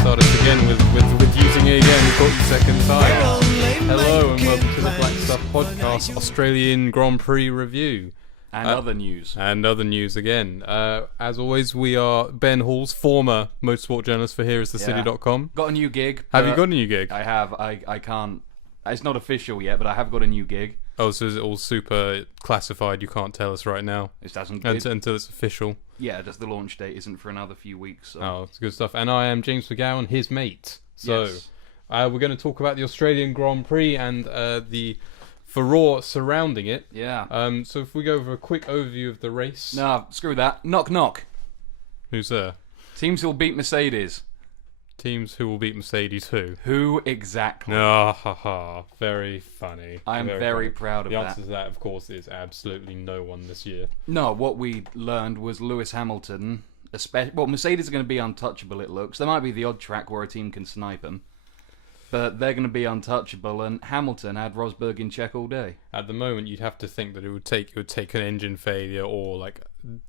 start us again with using it again for the second time. Hello and welcome to the Black Stuff Podcast Australian Grand Prix review. And other news. And other news again. As always, we are Ben Halls, former motorsport journalist for hereisthecity.com. Got a new gig. Have you got a new gig? I have. I can't. It's not official yet, but I have got a new gig. Oh, so is it all super classified? You can't tell us right now? It doesn't. Until it's official. Yeah, just the launch date isn't for another few weeks. So. Oh, it's good stuff. And I am James McGowan, his mate. So, yes. We're going to talk about the Australian Grand Prix and the furore surrounding it. Yeah. So if we go over a quick overview of the race. No, screw that. Knock, knock. Who's there? Teams who'll beat Mercedes. Teams who will beat Mercedes who? Who exactly? Ah, ha, ha. Very funny. I am very proud of that. that. The answer to that, of course, is absolutely no one this year. No, what we learned was Lewis Hamilton, Mercedes are going to be untouchable, it looks. There might be the odd track where a team can snipe them. But they're going to be untouchable, and Hamilton had Rosberg in check all day. At the moment, you'd have to think that it would take an engine failure or like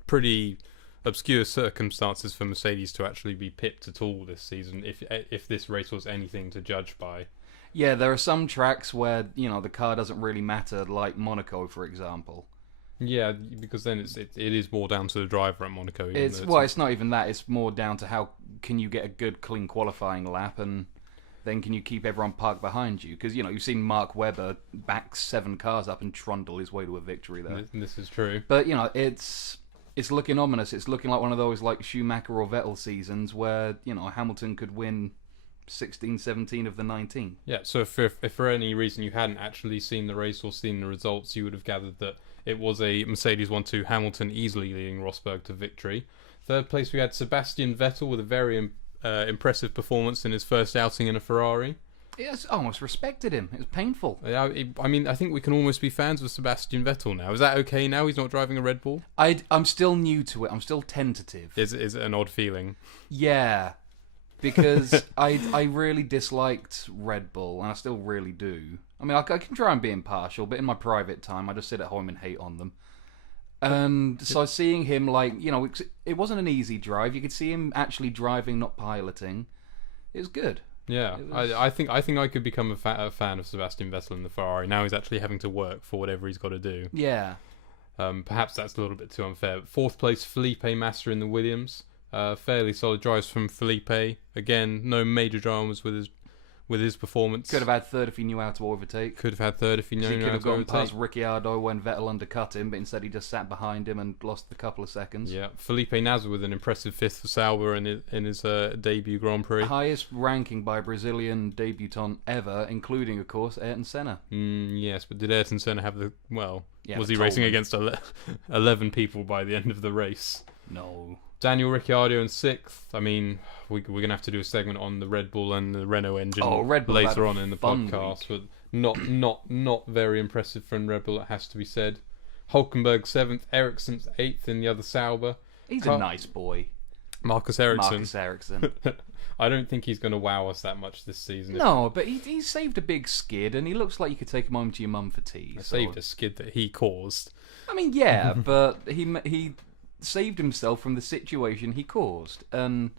pretty obscure circumstances for Mercedes to actually be pipped at all this season, if this race was anything to judge by. Yeah, there are some tracks where the car doesn't really matter, like Monaco, for example. Yeah, because then it is more down to the driver at Monaco. It's not even that. It's more down to how can you get a good, clean qualifying lap, and then can you keep everyone parked behind you? Because you've seen Mark Webber back 7 cars up and trundle his way to a victory there. This is true. But it's looking ominous. It's looking like one of those like Schumacher or Vettel seasons where Hamilton could win 16, 17 of the 19. Yeah. So if for any reason you hadn't actually seen the race or seen the results, you would have gathered that it was a Mercedes 1-2 Hamilton easily leading Rosberg to victory. Third place we had Sebastian Vettel with a very impressive performance in his first outing in a Ferrari. Yes, I almost respected him. It was painful. Yeah, I think we can almost be fans of Sebastian Vettel now. Is that okay now? He's not driving a Red Bull? I'm still new to it. I'm still tentative. Is it an odd feeling? Yeah, because I really disliked Red Bull, and I still really do. I mean, I can try and be impartial, but in my private time, I just sit at home and hate on them. And so seeing him, it wasn't an easy drive. You could see him actually driving, not piloting. It was good. Yeah, I think I could become a fan of Sebastian Vettel in the Ferrari. Now he's actually having to work for whatever he's got to do. Yeah. Perhaps that's a little bit too unfair. Fourth place, Felipe Massa in the Williams. Fairly solid drives from Felipe. Again, no major dramas with his performance. Could have had third if he knew how to overtake. Could have had third if he knew how to overtake. He could have gone past Ricciardo when Vettel undercut him, but instead he just sat behind him and lost a couple of seconds. Yeah, Felipe Nasr with an impressive 5th for Sauber in his debut Grand Prix. Highest ranking by Brazilian debutant ever, including, of course, Ayrton Senna. Yes, but did Ayrton Senna have the... Well, yeah, was he racing against 11 people by the end of the race? No. Daniel Ricciardo in 6th. I mean, we're going to have to do a segment on the Red Bull and the Renault engine later on in the podcast, but not very impressive from Red Bull, it has to be said. Hulkenberg 7th, Ericsson 8th in the other Sauber. He's a nice boy. Marcus Ericsson. I don't think he's going to wow us that much this season. No, but he saved a big skid, and he looks like you could take him home to your mum for tea. Saved a skid that he caused. I mean, yeah, but he saved himself from the situation he caused, and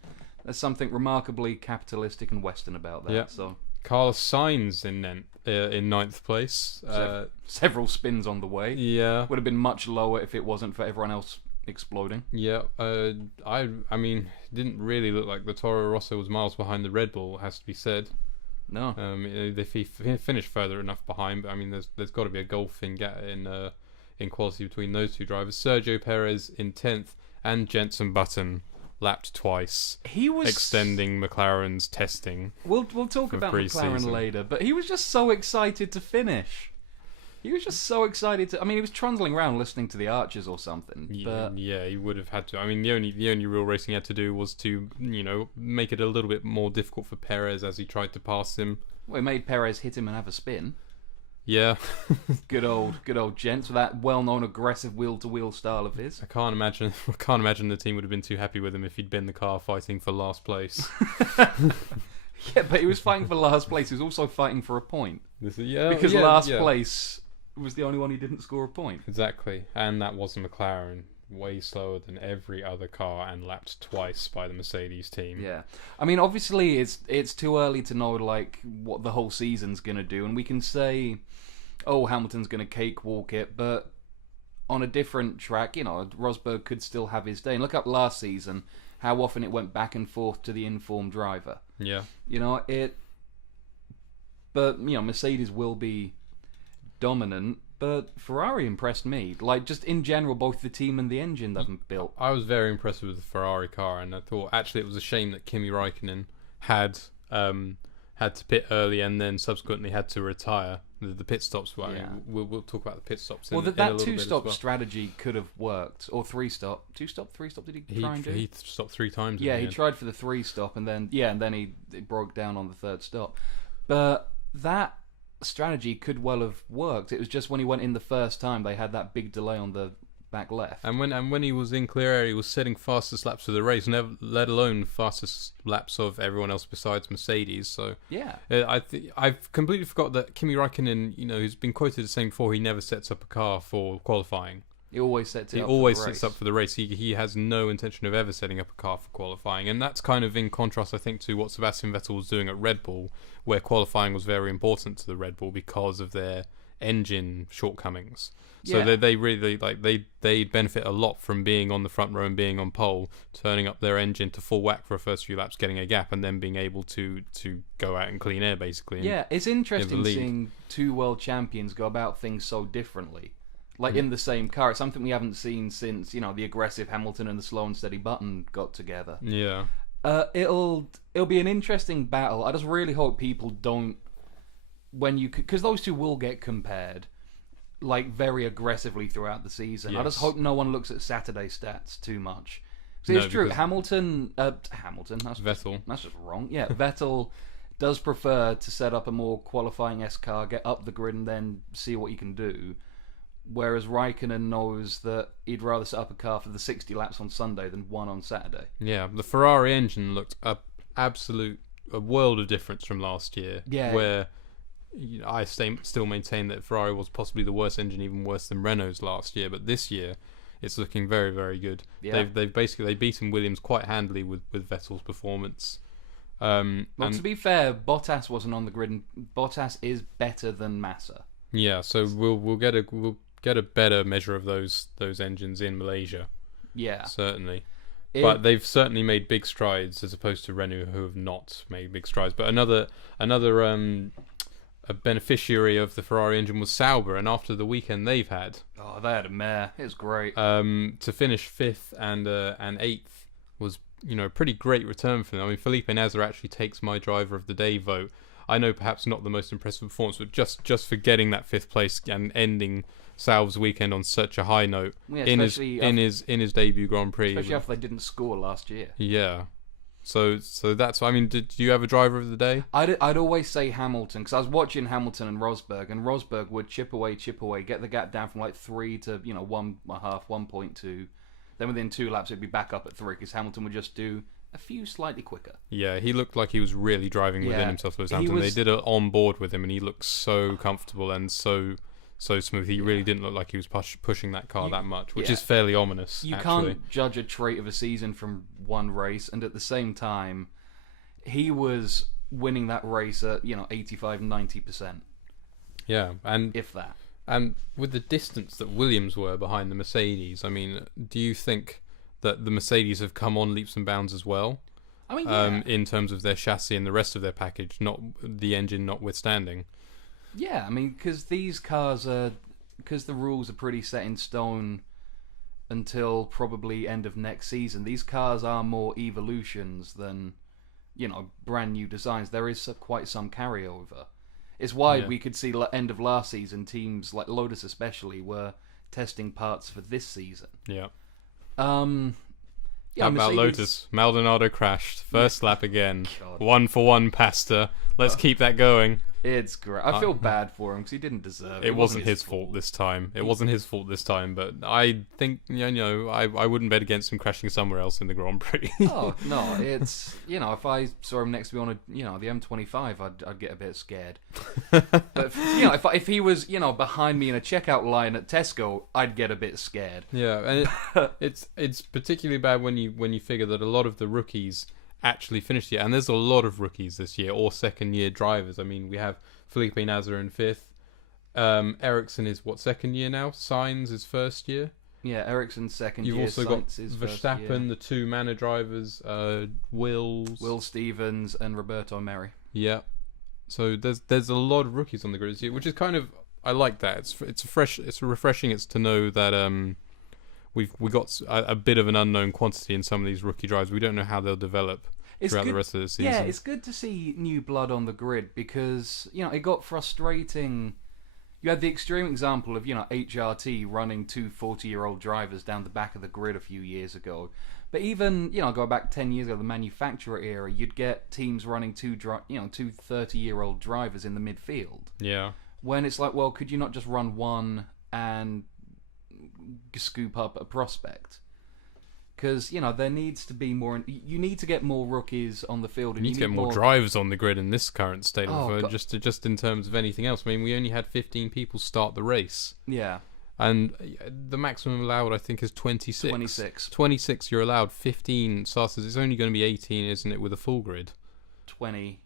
there's something remarkably capitalistic and Western about that. Yeah. So Carlos Sainz in 9th place. Several spins on the way. Yeah, would have been much lower if it wasn't for everyone else exploding. Yeah, I mean, it didn't really look like the Toro Rosso was miles behind the Red Bull, has to be said. No, they finished further enough behind, but I mean, there's got to be a gulf in quality between those two drivers. Sergio Perez in 10th and Jenson Button lapped twice. He was extending McLaren's testing. We'll talk about McLaren later, but he was just so excited to finish. He was just so excited to. I mean, he was trundling around listening to the Archers or something. But yeah, he would have had to. I mean, the only real racing he had to do was to make it a little bit more difficult for Perez as he tried to pass him. Well, it made Perez hit him and have a spin. Yeah. good old gents with that well-known aggressive wheel-to-wheel style of his. I can't imagine the team would have been too happy with him if he'd been in the car fighting for last place. Yeah, but he was fighting for last place. He was also fighting for a point. Place was the only one he didn't score a point. Exactly, and that was a McLaren. way slower than every other car and lapped twice by the Mercedes team. Yeah, I mean, obviously, it's too early to know like what the whole season's gonna do, and we can say, oh, Hamilton's gonna cakewalk it, but on a different track, Rosberg could still have his day. And look up last season, how often it went back and forth to the informed driver. Yeah. But Mercedes will be dominant. But Ferrari impressed me. Like, just in general, both the team and the engine they've built. I was very impressed with the Ferrari car, and I thought actually it was a shame that Kimi Räikkönen had to pit early and then subsequently had to retire. The pit stops. We'll talk about the pit stops. That two-stop strategy could have worked, or three-stop. Three-stop. Did he try and do? He stopped 3 times. Yeah, he tried for the three-stop, and then he broke down on the third stop. But that strategy could well have worked. It was just when he went in the first time, they had that big delay on the back left. And when he was in clear air, he was setting fastest laps of the race, never let alone fastest laps of everyone else besides Mercedes. So yeah, I've completely forgot that Kimi Räikkönen, who's been quoted as saying before, he never sets up a car for qualifying. He always sets up for the race. He has no intention of ever setting up a car for qualifying, and that's kind of in contrast, I think, to what Sebastian Vettel was doing at Red Bull, where qualifying was very important to the Red Bull because of their engine shortcomings. So they really they benefit a lot from being on the front row and being on pole, turning up their engine to full whack for the first few laps, getting a gap, and then being able to go out in clean air basically. Yeah, it's interesting seeing two world champions go about things so differently. Like in the same car. It's something we haven't seen since, the aggressive Hamilton and the slow and steady Button got together. Yeah. It'll be an interesting battle. I just really hope people don't, because those two will get compared, like, very aggressively throughout the season. Yes. I just hope no one looks at Saturday stats too much. See, it's true. Hamilton, Vettel. That's just wrong. Yeah, Vettel does prefer to set up a more qualifying-esque car, get up the grid, and then see what he can do. Whereas Raikkonen knows that he'd rather set up a car for the 60 laps on Sunday than one on Saturday. Yeah, the Ferrari engine looked a world of difference from last year. Yeah. Where I still maintain that Ferrari was possibly the worst engine, even worse than Renault's last year. But this year, it's looking very, very good. Yeah. They've beaten Williams quite handily with Vettel's performance. To be fair, Bottas wasn't on the grid, and Bottas is better than Massa. Yeah, so we'll get a better measure of those engines in Malaysia. Yeah, certainly. But they've certainly made big strides as opposed to Renault, who have not made big strides. But another a beneficiary of the Ferrari engine was Sauber, and after the weekend they've had, they had a mare. It was great. To finish 5th and 8th was a pretty great return for them. I mean, Felipe Nasr actually takes my driver of the day vote. I know perhaps not the most impressive performance, but just for getting that 5th place and ending Sauber's weekend on such a high note in his debut Grand Prix, especially after they didn't score last year. Yeah, so that's. I mean, did you have a driver of the day? I'd always say Hamilton, because I was watching Hamilton and Rosberg would chip away, get the gap down from like 3 to 1.5, 1.2. Then within 2 laps it'd be back up at 3 because Hamilton would just do a few slightly quicker. Yeah, he looked like he was really driving within himself, Lewis Hamilton. They did it on board with him, and he looked so comfortable and so smooth. He really didn't look like he was pushing that car that much, which is fairly ominous. You can't judge a trait of a season from one race, and at the same time, he was winning that race at 85-90%. Yeah, and if that. And with the distance that Williams were behind the Mercedes, I mean, do you think that the Mercedes have come on leaps and bounds as well? I mean, in terms of their chassis and the rest of their package, not the engine notwithstanding. Yeah, I mean, because these cars because the rules are pretty set in stone until probably end of next season. These cars are more evolutions than, brand new designs. There is quite some carryover. It's why we could see end of last season teams like Lotus especially were testing parts for this season. Yeah. How about Lotus? Maldonado crashed. First lap again. God. 1-for-1 pasta. Let's keep that going. It's great. I feel bad for him because he didn't deserve it. It wasn't his fault this time. It wasn't his fault this time, but I think, I wouldn't bet against him crashing somewhere else in the Grand Prix. Oh, no, it's, if I saw him next to me on the M25, I'd get a bit scared. But, if he was, behind me in a checkout line at Tesco, I'd get a bit scared. Yeah, and it's particularly bad when you figure that a lot of the rookies actually finished the year, and there's a lot of rookies this year, or second-year drivers. I mean, we have Felipe Nasr in 5th. Ericsson is, second year now? Sainz is first year? Yeah, Ericsson's second year. You've also got Sainz Verstappen, the two Manor drivers, Will Stevens and Roberto Meri. Yeah. So there's a lot of rookies on the grid this year, which is kind of, I like that. It's refreshing. It's to know that we got a bit of an unknown quantity in some of these rookie drives. We don't know how they'll develop throughout the rest of the season. Yeah, it's good to see new blood on the grid because, it got frustrating. You had the extreme example of, HRT running two 40-year-old drivers down the back of the grid a few years ago. But even, go back 10 years ago, the manufacturer era, you'd get teams running two 30-year-old drivers in the midfield. Yeah. When it's like, well, could you not just run one and scoop up a prospect? Because there needs to be more. You need to get more rookies on the field, and you need to get more drivers on the grid in this current state of just in terms of anything else. I mean, we only had 15 people start the race. Yeah, and the maximum allowed, I think, is 26. 26. You're allowed 15 starters. It's only going to be 18, isn't it, with a full grid? 20.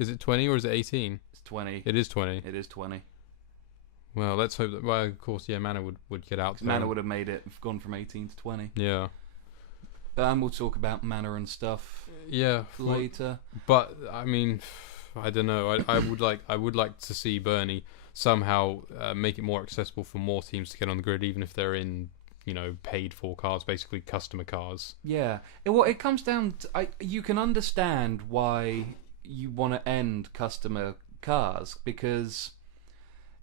Is it 20 or is it 18? It's 20. It is 20. It is 20. Well, let's hope that. Well, of course, yeah, Manor would get out. Manor would have made it, gone from 18 to 20. Yeah. And we'll talk about Manor and stuff. Yeah. Later. But I mean, I don't know. I would like to see Bernie somehow make it more accessible for more teams to get on the grid, even if they're in paid for cars, basically customer cars. Yeah. It comes down to, you can understand why you want to end customer cars because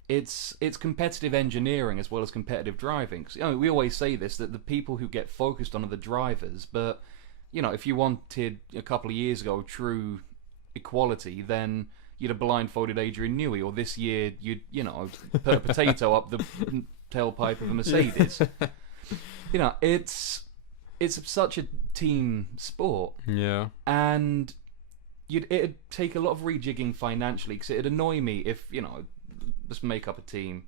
it's competitive engineering as well as competitive driving. 'Cause, we always say this, that the people who get focused on are the drivers, but if you wanted a couple of years ago true equality, then you'd have blindfolded Adrian Newey, or this year you'd put a potato up the tailpipe of a Mercedes. It's such a team sport. Yeah. And it'd take a lot of rejigging financially, because it'd annoy me if let's make up a team.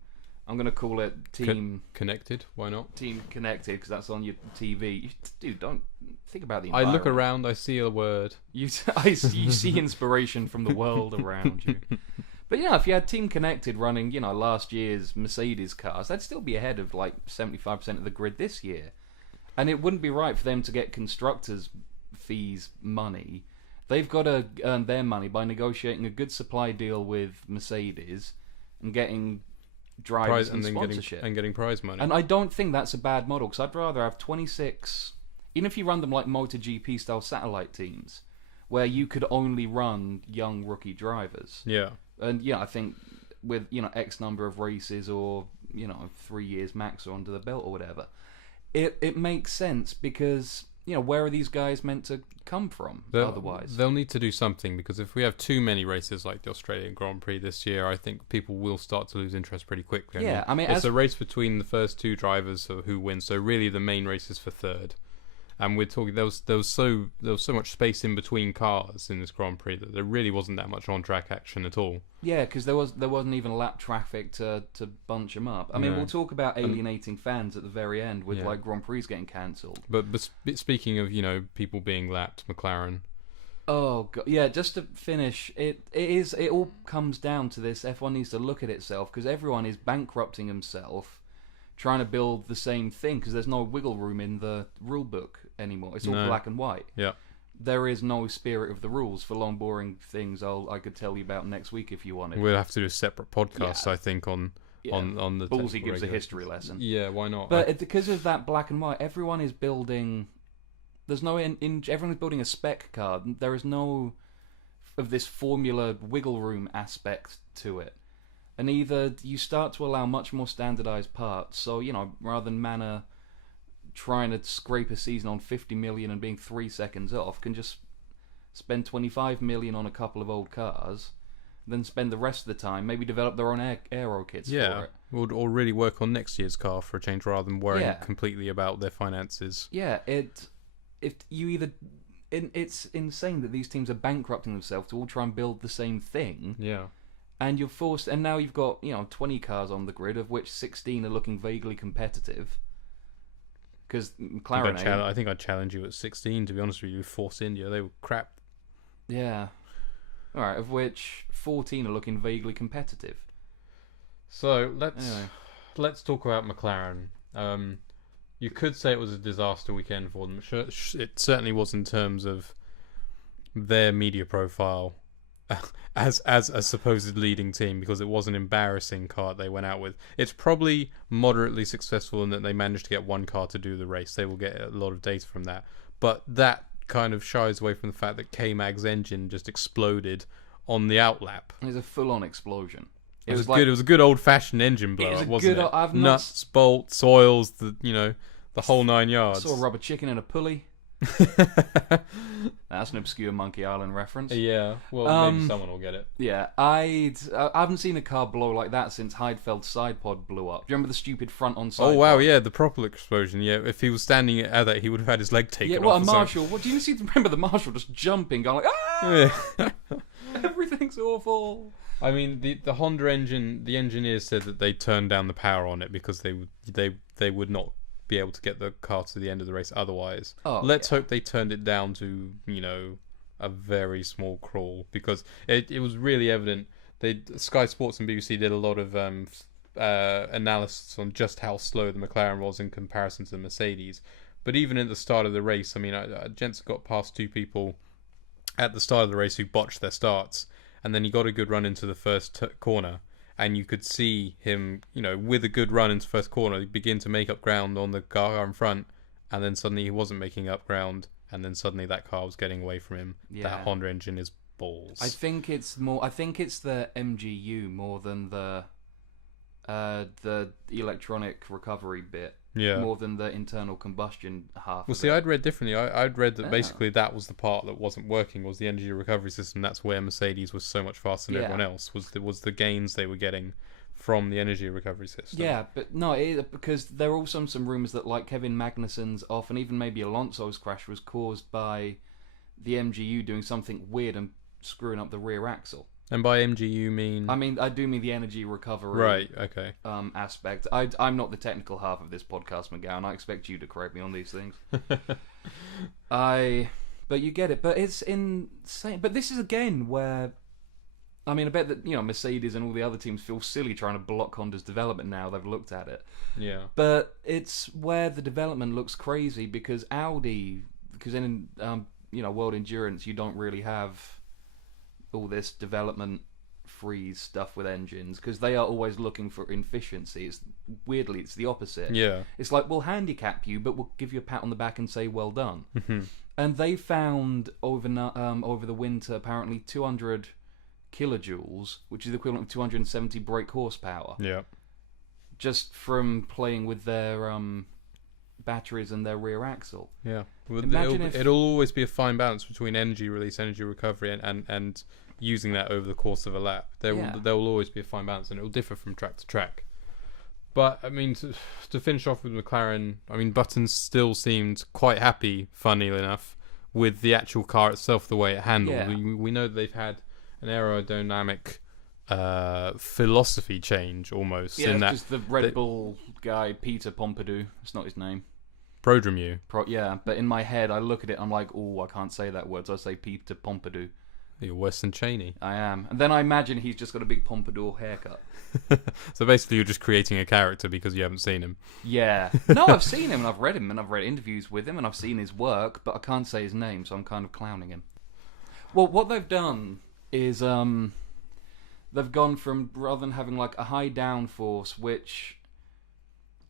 I'm going to call it Team Connected. Why not? Team Connected, because that's on your TV. Dude, don't think about the I environment. look around, I see a word. You see inspiration from the world around you. But if you had Team Connected running, last year's Mercedes cars, they'd still be ahead of like 75% of the grid this year. And it wouldn't be right for them to get constructors' fees money. They've got to earn their money by negotiating a good supply deal with Mercedes and getting drivers and sponsorship. Getting prize money. And I don't think that's a bad model, because I'd rather have 26, even if you run them like MotoGP style satellite teams, where you could only run young rookie drivers. Yeah. And I think with X number of races, or 3 years max or under the belt or whatever, it makes sense, because where are these guys meant to come from otherwise? They'll need to do something, because if we have too many races like the Australian Grand Prix this year, I think people will start to lose interest pretty quickly. I mean it's a race between the first two drivers who win, so really the main race is for third. And we're talking there was so much space in between cars in this Grand Prix that there really wasn't that much on-track action at all. Yeah, because there wasn't even lap traffic to bunch them up. I mean, we'll talk about alienating fans at the very end with like Grand Prix getting cancelled. But speaking of people being lapped, McLaren. Oh god, yeah. Just to finish, it all comes down to this. F1 needs to look at itself, because everyone is bankrupting himself, trying to build the same thing, because there's no wiggle room in the rule book anymore. It's all black and white. Yeah. There is no spirit of the rules. For long, boring things I could tell you about next week if you wanted. We'll have to do a separate podcast, I think, on the Ballsy gives a history lesson. Yeah, why not? But because of that black and white, everyone is building. There's no everyone is building a spec car. There is no of this formula wiggle room aspect to it. And either you start to allow much more standardized parts, so rather than Manor trying to scrape a season on 50 million and being 3 seconds off, can just spend 25 million on a couple of old cars, then spend the rest of the time maybe develop their own aero kits for it. Or really work on next year's car for a change rather than worrying Yeah. completely about their finances. Yeah, it's insane that these teams are bankrupting themselves to all try and build the same thing. Yeah. And you're forced, and now you've got 20 cars on the grid, of which 16 are looking vaguely competitive. Because McLaren, I think I'd challenge you at 16. To be honest with you, Force India, they were crap. yeah, all right, of which 14 are looking vaguely competitive. So Anyway. let's talk about McLaren. You could say it was a disaster weekend for them. It certainly was in terms of their media profile as a supposed leading team, because it was an embarrassing car they went out with. It's probably moderately successful in that they managed to get one car to do the race. They will get a lot of data from that. But that kind of shies away from the fact that K-Mag's engine just exploded on the outlap. It was a full-on explosion. It was good. It was a good old-fashioned engine blow-up, wasn't it? I've Nuts, bolts, oils, the whole 9 yards. saw a rubber chicken in a pulley. That's an obscure Monkey Island reference. Yeah, well, maybe someone will get it. Yeah, I haven't seen a car blow like that since Heidefeld's side pod blew up. Do you remember the stupid front-on side Oh wow, pod? yeah, the proper explosion. Yeah, if he was standing at that, he would have had his leg taken Yeah, off. what a or something. marshal! What do you remember the marshal just jumping, going like, ah, everything's awful. I mean, the Honda engine. The engineers said that they turned down the power on it because they would not be able to get the car to the end of the race otherwise. Let's hope they turned it down to a very small crawl, because it was really evident. Sky Sports and BBC did a lot of analysis on just how slow the McLaren was in comparison to the Mercedes. But even at the start of the race, I mean, Jensen got past two people at the start of the race who botched their starts, and then he got a good run into the first corner, and you could see him, with a good run into first corner, begin to make up ground on the car in front, and then suddenly he wasn't making up ground, and then suddenly that car was getting away from him. Yeah. That Honda engine is balls. I think it's the MGU more than the electronic recovery bit. Yeah. More than the internal combustion half. Well, see, I'd read differently. I'd read that basically that was the part that wasn't working, was the energy recovery system. That's where Mercedes was so much faster than everyone else, was the gains they were getting from the energy recovery system. Yeah, but no, because there are also some rumours that like Kevin Magnussen's off, and even maybe Alonso's crash was caused by the MGU doing something weird and screwing up the rear axle. And by MG you mean? I mean, I do mean the energy recovery. Right, okay. Aspect. I'm not the technical half of this podcast, McGowan. I expect you to correct me on these things. But you get it. But it's insane. But this is again where, I mean, I bet that Mercedes and all the other teams feel silly trying to block Honda's development now they've looked at it. Yeah. But it's where the development looks crazy because Audi, because in World Endurance you don't really have all this development freeze stuff with engines because they are always looking for efficiency. It's the opposite. Yeah. It's like, we'll handicap you, but we'll give you a pat on the back and say well done. Mm-hmm. And they found over the winter apparently 200 kilojoules, which is the equivalent of 270 brake horsepower. Yeah. Just from playing with their batteries and their rear axle. Yeah. Well, Imagine it'll always be a fine balance between energy release, energy recovery, and using that over the course of a lap. There will always be a fine balance, and it will differ from track to track. But I mean, to finish off with McLaren, I mean, Button still seemed quite happy, funnily enough, with the actual car itself, the way it handled. Yeah. We know that they've had an aerodynamic philosophy change almost. Yeah, in that just the Red Bull guy, Peter Pompidou. It's not his name. Prodromu. But in my head, I look at it, I'm like, oh, I can't say that word, so I say Peter Pompidou. You're worse than Cheney. I am. And then I imagine he's just got a big pompadour haircut. So basically you're just creating a character because you haven't seen him. Yeah. No, I've seen him, and I've read him, and I've read interviews with him, and I've seen his work, but I can't say his name, so I'm kind of clowning him. Well, what they've done is they've gone from, rather than having like a high downforce, which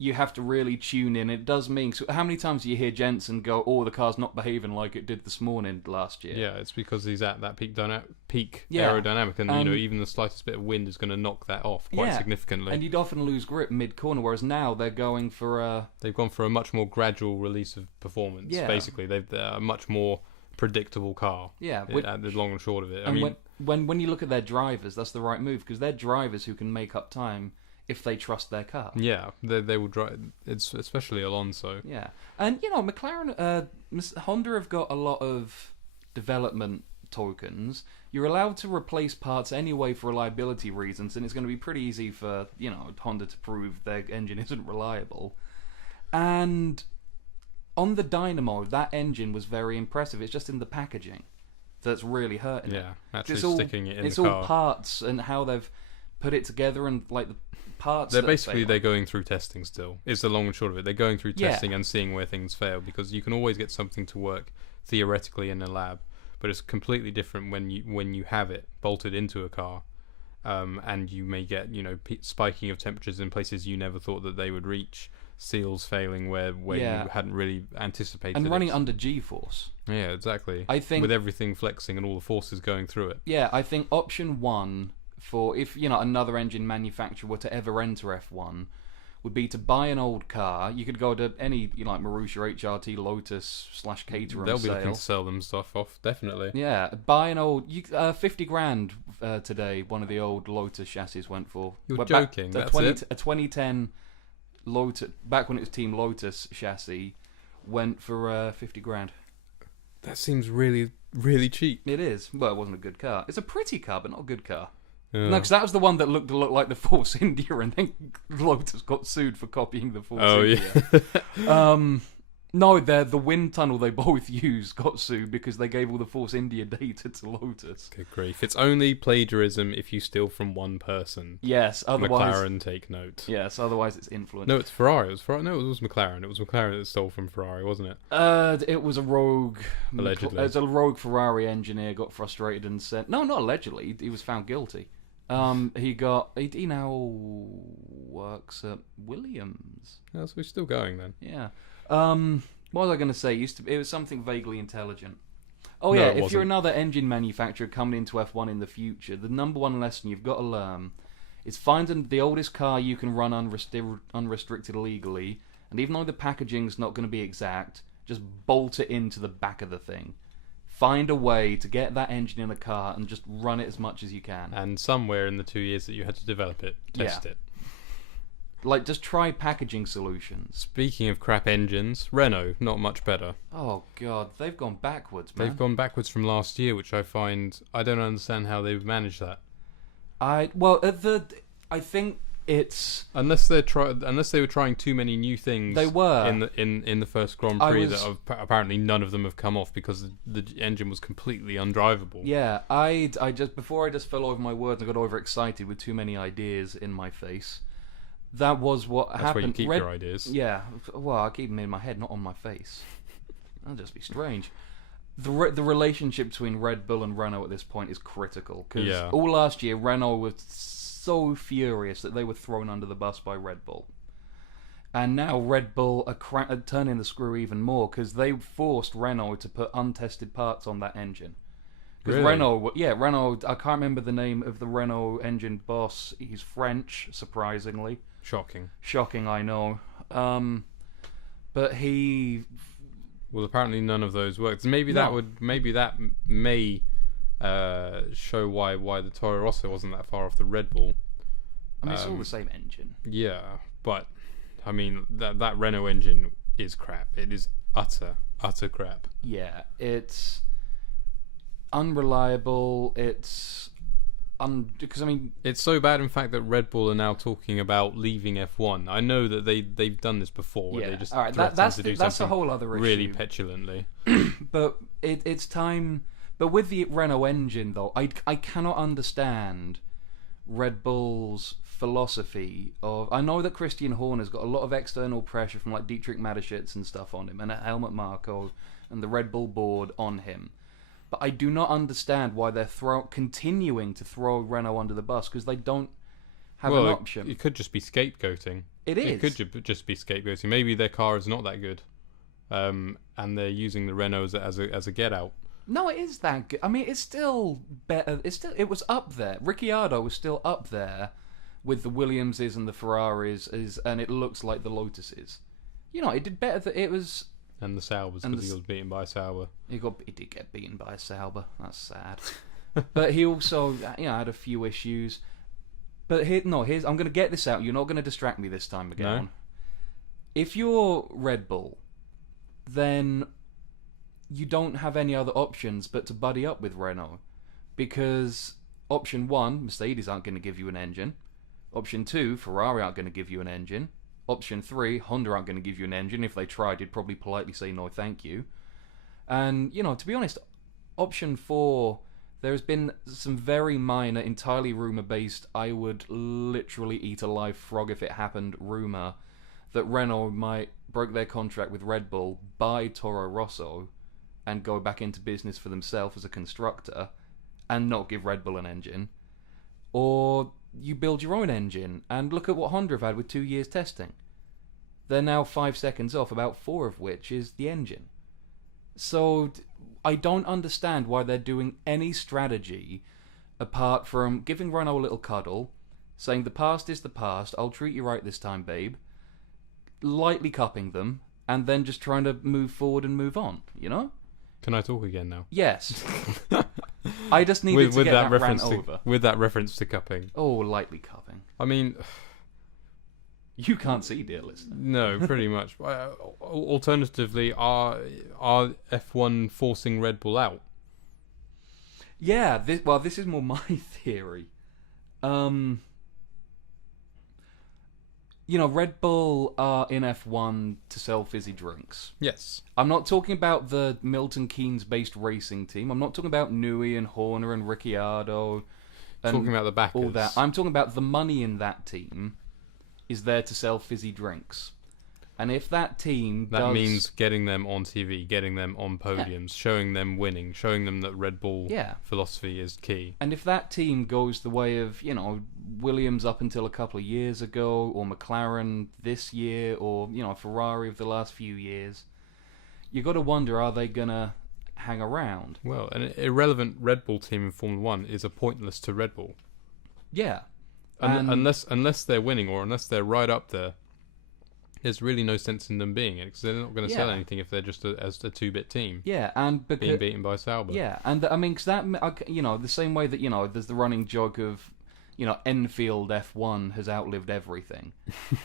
you have to really tune in. It does mean... So how many times do you hear Jensen go, oh, the car's not behaving like it did this morning last year? Yeah, it's because he's at that peak aerodynamic, and even the slightest bit of wind is going to knock that off quite significantly. And you'd often lose grip mid-corner, whereas now they're going for a... They've gone for a much more gradual release of performance, basically. They're much more predictable car. Yeah, At the long and short of it. I and mean, when you look at their drivers, that's the right move because they're drivers who can make up time if they trust their car. yeah, they will drive. It's especially Alonso. Yeah, and McLaren, Honda have got a lot of development tokens. You're allowed to replace parts anyway for reliability reasons, and it's going to be pretty easy for Honda to prove their engine isn't reliable. And on the Dynamo, that engine was very impressive. It's just in the packaging that's really hurting it. Yeah, actually sticking it in the car. It's all parts and how they've put it together and like the parts. They're going through testing still. Is the long and short of it. They're going through testing and seeing where things fail because you can always get something to work theoretically in a lab, but it's completely different when you have it bolted into a car, and you may get spiking of temperatures in places you never thought that they would reach. Seals failing where you hadn't really anticipated and running under G-force. Yeah, exactly. I think with everything flexing and all the forces going through it. Yeah, I think option one for if another engine manufacturer were to ever enter F1 would be to buy an old car. You could go to any like Marussia, HRT, Lotus / Caterham They'll be sale. looking to sell them stuff off, definitely. Yeah, buy an old 50 grand today. One of the old Lotus chassis went for. You're joking. That's it. A 2010 Lotus, back when it was Team Lotus chassis, went for 50 grand. That seems really, really cheap. It is. Well, it wasn't a good car. It's a pretty car, but not a good car. Yeah. No, because that was the one that looked like the Force India, and then Lotus got sued for copying the Force India. Yeah. No, the wind tunnel they both used got sued because they gave all the Force India data to Lotus. Good grief. It's only plagiarism if you steal from one person. Yes, otherwise... McLaren, take note. Yes, otherwise it's influence. No, it's Ferrari. No, it was McLaren. It was McLaren that stole from Ferrari, wasn't it? It was a rogue... Allegedly. It was a rogue Ferrari engineer got frustrated and said... No, not allegedly. He was found guilty. He now works at Williams. Yeah, so he's still going then. Yeah. What was I going to say? It was something vaguely intelligent. Oh No, yeah, it if you're wasn't. another engine manufacturer coming into F1 in the future, the number one lesson you've got to learn is finding the oldest car you can run unrestricted legally, and even though the packaging's not going to be exact, just bolt it into the back of the thing. Find a way to get that engine in a car and just run it as much as you can. And somewhere in the 2 years that you had to develop it, test it. Like, just try packaging solutions. Speaking of crap engines, Renault, not much better. Oh, God. They've gone backwards, man. They've gone backwards from last year, which I don't understand how they've managed that. I think it's... Unless they were trying too many new things. They were. In the first Grand Prix that apparently none of them have come off because the engine was completely undrivable. Yeah, before I just fell over my words and got overexcited with too many ideas in my face. That was what happened. That's where you keep your ideas. Yeah, well, I keep them in my head, not on my face. That'll just be strange. The relationship between Red Bull and Renault at this point is critical because all last year Renault was so furious that they were thrown under the bus by Red Bull, and now Red Bull are turning the screw even more because they forced Renault to put untested parts on that engine. Because really? Renault, I can't remember the name of the Renault engine boss. He's French, surprisingly. Shocking, I know. But he... Well, apparently none of those worked. Maybe that may show why the Toro Rosso wasn't that far off the Red Bull. I mean, it's all the same engine. Yeah, but I mean that Renault engine is crap. It is utter crap. Yeah, it's unreliable. Because I mean, it's so bad, in fact, that Red Bull are now talking about leaving F1. I know that they've done this before. Where they just all right. That's a whole other issue. Really petulantly. But it's time. But with the Renault engine, though, I cannot understand Red Bull's philosophy of... I know that Christian Horner's got a lot of external pressure from like Dietrich Mateschitz and stuff on him, and Helmut Marko and the Red Bull board on him. But I do not understand why they're continuing to throw Renault under the bus, because they don't have an option. It could just be scapegoating. It is. It could just be scapegoating. Maybe their car is not that good, and they're using the Renault as a get out. No, it is that good. I mean, it's still better. It was up there. Ricciardo was still up there with the Williamses and the Ferraris, and it looks like the Lotuses. It did better. It was And the Saubers, because he was beaten by a Sauber. He did get beaten by a Sauber. That's sad. But he also, had a few issues. But here's I'm going to get this out. You're not going to distract me this time again. No. If you're Red Bull, then you don't have any other options but to buddy up with Renault, because option 1, Mercedes aren't going to give you an engine. Option 2, Ferrari aren't going to give you an engine. Option 3, Honda aren't going to give you an engine. If they tried, you'd probably politely say no thank you. And, to be honest, option 4, there has been some very minor, entirely rumour-based, I would literally eat a live frog if it happened, rumour that Renault might break their contract with Red Bull, buy Toro Rosso, and go back into business for themselves as a constructor, and not give Red Bull an engine. Or you build your own engine, and look at what Honda have had with 2 years testing. They're now 5 seconds off, about 4 of which is the engine. So I don't understand why they're doing any strategy apart from giving Renault a little cuddle, saying the past is the past, I'll treat you right this time, babe, lightly cupping them, and then just trying to move forward and move on, Can I talk again now? Yes. I just needed to get that rant over. With that reference to cupping. Oh, lightly cupping. I mean... You can't see, dear listener. No, pretty much. Alternatively, are F1 forcing Red Bull out? Yeah, this is more my theory. Red Bull are in F1 to sell fizzy drinks. Yes. I'm not talking about the Milton Keynes-based racing team. I'm not talking about Newey and Horner and Ricciardo. And talking about the backers. All that. I'm talking about the money in that team is there to sell fizzy drinks. And if that team That means getting them on TV, getting them on podiums, showing them winning, showing them that Red Bull philosophy is key. And if that team goes the way of, Williams up until a couple of years ago, or McLaren this year, or, Ferrari of the last few years, you got to wonder, are they going to hang around? Well, an irrelevant Red Bull team in Formula 1 is a pointless to Red Bull. Yeah. Unless they're winning, or unless they're right up there, there's really no sense in them being it, because they're not going to sell anything if they're just as a two-bit team. Yeah, and because being beaten by Sauber. Yeah, and I mean, because that, the same way that there's the running joke of, Enfield F1 has outlived everything,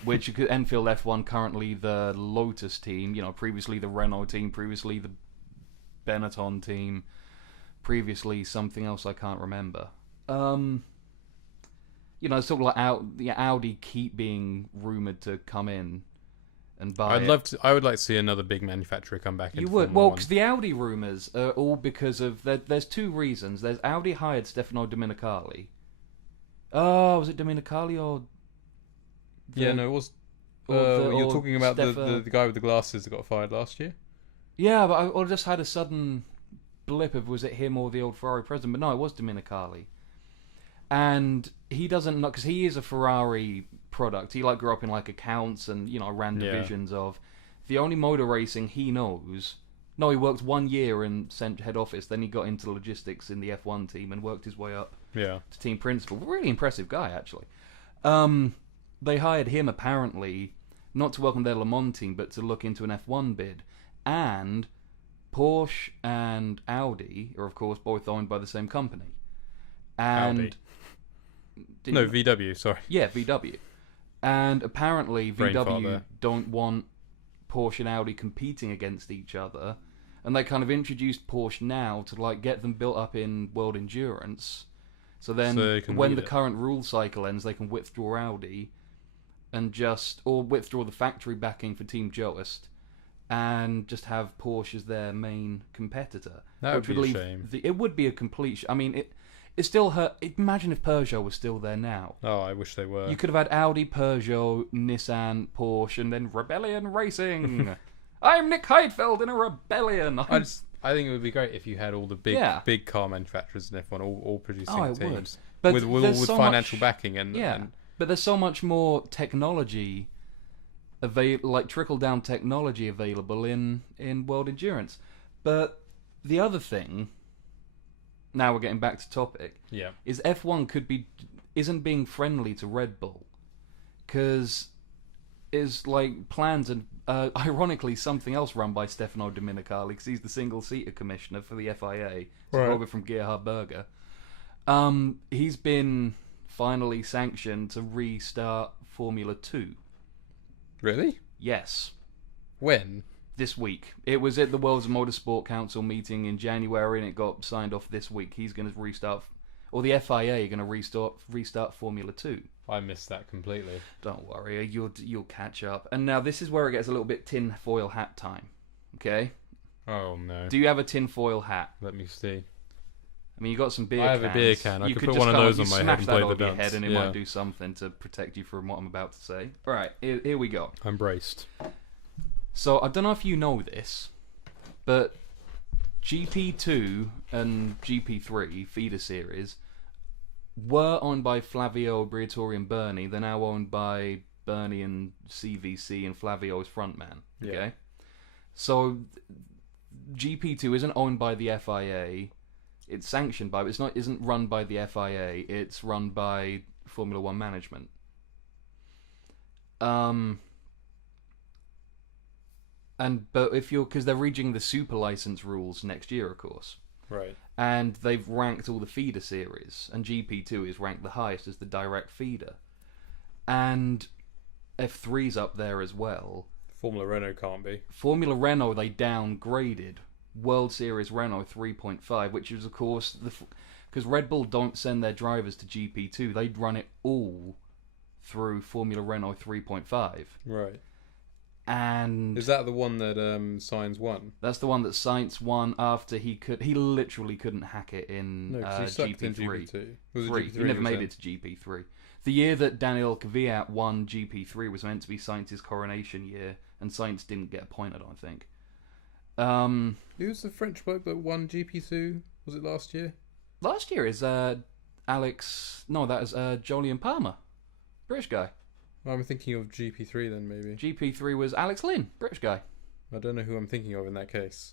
which Enfield F1 currently the Lotus team, previously the Renault team, previously the Benetton team, previously something else I can't remember. Sort of like Audi keep being rumoured to come in and buy I would like to see another big manufacturer come back. You would? Well, because the Audi rumours are all because of... There's two reasons. There's Audi hired Stefano Domenicali. Oh, was it Domenicali or... Yeah, no, it was... you're talking about the guy with the glasses that got fired last year? Yeah, but I just had a sudden blip of was it him or the old Ferrari president. But no, it was Domenicali. And he doesn't know, because he is a Ferrari product. He grew up in accounts and ran divisions of. The only motor racing he knows. No, he worked 1 year in head office. Then he got into logistics in the F1 team and worked his way up to team principal. Really impressive guy, actually. They hired him apparently not to work on their Le Mans team, but to look into an F1 bid. And Porsche and Audi are of course both owned by the same company. And Audi. No, VW, sorry. Yeah, VW. And apparently VW don't want Porsche and Audi competing against each other. And they kind of introduced Porsche now to get them built up in World Endurance. So then when the current rule cycle ends, they can withdraw Audi and or withdraw the factory backing for Team Joest and just have Porsche as their main competitor. That would be a shame. It would be a complete... It's still hurt. Imagine if Peugeot was still there now. Oh, I wish they were. You could have had Audi, Peugeot, Nissan, Porsche, and then Rebellion Racing. I'm Nick Heidfeld in a Rebellion. I think it would be great if you had all the big car manufacturers in F1 all producing teams. But with financial backing and... But there's so much more technology, trickle-down technology available in World Endurance. But the other thing... Now we're getting back to topic. Yeah. Is F1 isn't being friendly to Red Bull, because is like plans and ironically something else run by Stefano Domenicali because he's the single-seater commissioner for the FIA. So Right. over from Gerhard Berger. He's been finally sanctioned to restart Formula 2. Really? Yes. When? This week. It was at the World's Motorsport Council meeting in January and it got signed off this week. He's going to restart, or the FIA are going to restart Formula 2. I missed that completely. Don't worry, you'll catch up. And now this is where it gets a little bit tinfoil hat time. Okay? Oh no. Do you have a tinfoil hat? Let me see. I mean, you got some beer I cans. have a beer can. I You could could put just one of kind those on my head smash and that play the over your dance. head and it Yeah. might do something to protect you from what I'm about to say. Alright, here we go. I'm braced. So, I don't know if you know this, but GP2 and GP3 feeder series were owned by Flavio Briatore and Bernie. They're now owned by Bernie and CVC and Flavio's frontman. Okay? Yeah. So, GP2 isn't owned by the FIA. It's sanctioned by, but isn't run by the FIA. It's run by Formula One management. Because they're reaching the super license rules next year, of course, Right. and they've ranked all the feeder series, and GP2 is ranked the highest as the direct feeder, and F3's up there as well. Formula Renault can't be. Formula Renault they downgraded. World Series Renault 3.5, which is of course because Red Bull don't send their drivers to GP2, they run it all through Formula Renault 3.5. Right. And Is that the one that Sainz won? that's the one that Sainz won after he literally couldn't hack it in No, because he sucked in GP3. GP2. Was it Three. GP3 He never was made in? it to GP3. The year that Daniel Kvyat won GP3 was meant to be Sainz's coronation year, and Sainz didn't get a point, I don't think. Who was the French bloke that won GP2? Was it last year? Last year is Alex. No, that is Jolyon Palmer, British guy. I'm thinking of GP3 then, maybe. GP3 was Alex Lynn, British guy. I don't know who I'm thinking of in that case.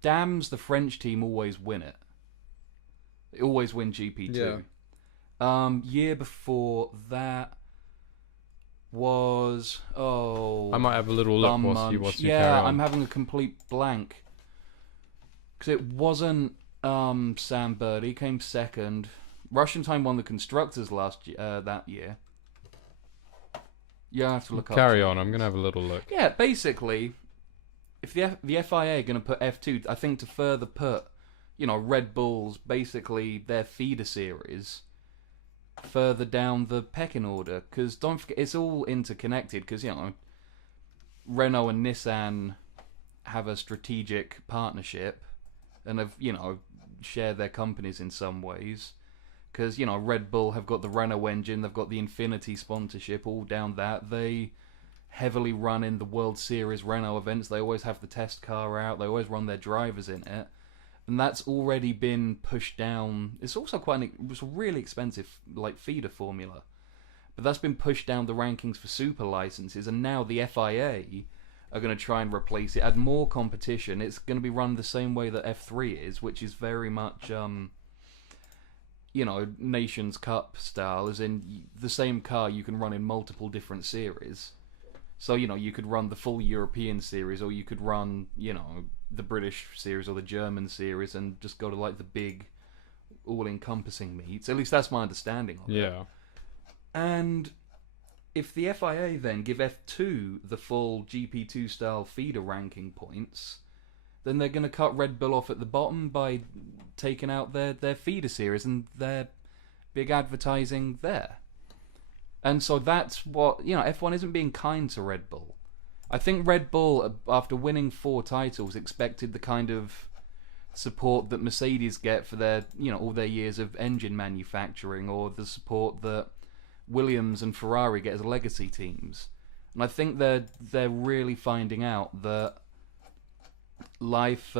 Dams, the French team, always win it. They always win GP2. Yeah. Year before that was I might have a little look whilst you carry yeah, on. I'm having a complete blank because it wasn't Sam Bird. He came second. Russian Time won the constructors that year. You have to look up. Carry on, I'm going to have a little look. Yeah, basically, if the FIA are going to put F2, I think to further put, Red Bull's basically their feeder series further down the pecking order, because don't forget it's all interconnected. Because Renault and Nissan have a strategic partnership and have share their companies in some ways. Because Red Bull have got the Renault engine, they've got the Infinity sponsorship, all down that. They heavily run in the World Series Renault events. They always have the test car out. They always run their drivers in it. And that's already been pushed down. It's also it's a really expensive feeder formula. But that's been pushed down the rankings for super licenses. And now the FIA are going to try and replace it, add more competition. It's going to be run the same way that F3 is, which is very much... Nations Cup style, as in the same car you can run in multiple different series. So, you could run the full European series, or you could run, the British series or the German series and just go to, the big all-encompassing meets. At least that's my understanding of it. Yeah. And if the FIA then give F2 the full GP2 style feeder ranking points, then they're going to cut Red Bull off at the bottom by taking out their feeder series and their big advertising there. And so that's what, F1 isn't being kind to Red Bull. I think Red Bull, after winning 4 titles, expected the kind of support that Mercedes get for their, all their years of engine manufacturing, or the support that Williams and Ferrari get as legacy teams. And I think they're really finding out that life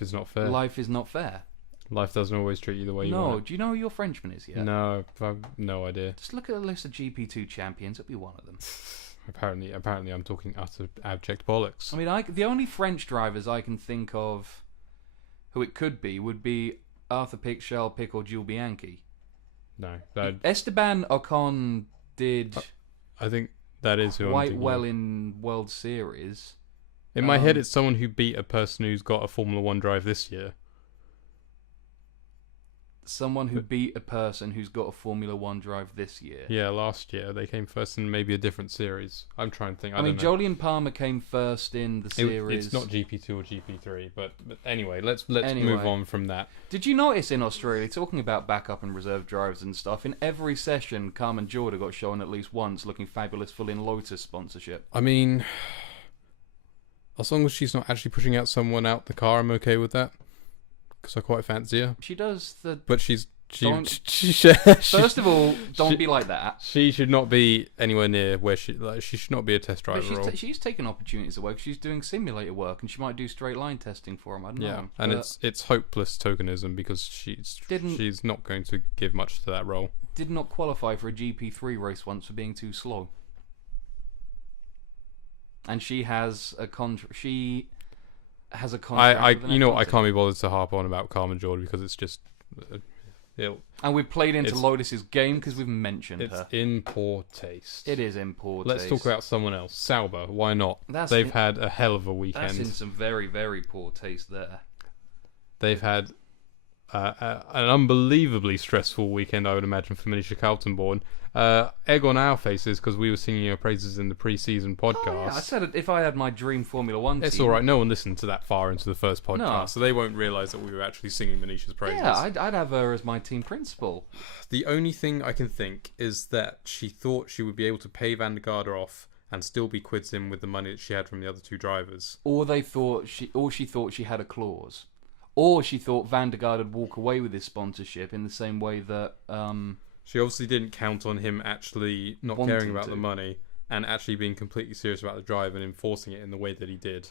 is not fair. Life is not fair. Life doesn't always treat you the way you want. No, do you know who your Frenchman is yet? No, I've no idea. Just look at a list of GP2 champions. It'll be one of them. Apparently, I'm talking utter abject bollocks. I mean, the only French drivers I can think of who it could be would be Arthur Pic, Charles Pic, or Jules Bianchi. No, Esteban Ocon did I think that is who I'm quite thinking well of. in World Series. In my head, it's someone who beat a person who's got a Formula One drive this year. Someone who beat a person who's got a Formula One drive this year. Yeah, last year they came first in maybe a different series. I'm trying to think. I mean, don't know. Jolyon Palmer came first in the series. It's not GP2 or GP3, but anyway, let's Anyway. move on from that. Did you notice in Australia, talking about backup and reserve drivers and stuff, in every session, Carmen Jorda got shown at least once looking fabulous full in Lotus sponsorship. I mean, as long as she's not actually pushing out someone out the car, I'm okay with that. Because I quite fancy her. She does the... But First of all, don't be like that. She should not be anywhere near where she should not be a test driver. But she's taking opportunities away because she's doing simulator work and she might do straight line testing for him. I don't know. And it's hopeless tokenism because she's not going to give much to that role. Did not qualify for a GP3 race once for being too slow. And she has a contract. She has a contract. I can't be bothered to harp on about Carmen Jordan because it's just. And we've played into Lotus's game because we've mentioned her. It's in poor taste. It is in poor taste. Let's talk about someone else. Sauber, why not? They've had a hell of a weekend. That's in some very, very poor taste there. They've had an unbelievably stressful weekend, I would imagine, for Manisha Kaltenborn. Egg on our faces because we were singing her praises in the pre-season podcast. Oh, yeah. I said if I had my dream Formula One team... It's alright, no one listened to that far into the first podcast, so they won't realise that we were actually singing Manisha's praises. Yeah, I'd have her as my team principal. The only thing I can think is that she thought she would be able to pay Van der Garde off and still be quids in with the money that she had from the other two drivers. Or she thought she had a clause. Or she thought Van der Garde would walk away with his sponsorship in the same way that... She obviously didn't count on him actually not caring about the money and actually being completely serious about the drive and enforcing it in the way that he did.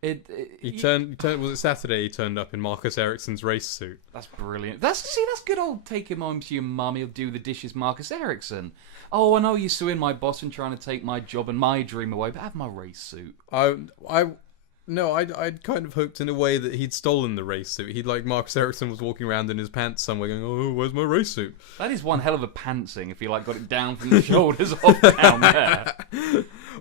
He turned. Was it Saturday? He turned up in Marcus Ericsson's race suit. That's brilliant. That's good old take him home to your mum. He'll do the dishes, Marcus Ericsson. Oh, I know you're suing my boss and trying to take my job and my dream away, but have my race suit. I'd kind of hoped in a way that he'd stolen the race suit. Marcus Ericsson was walking around in his pants somewhere going, oh, where's my race suit? That is one hell of a pantsing if he got it down from the shoulders off down there.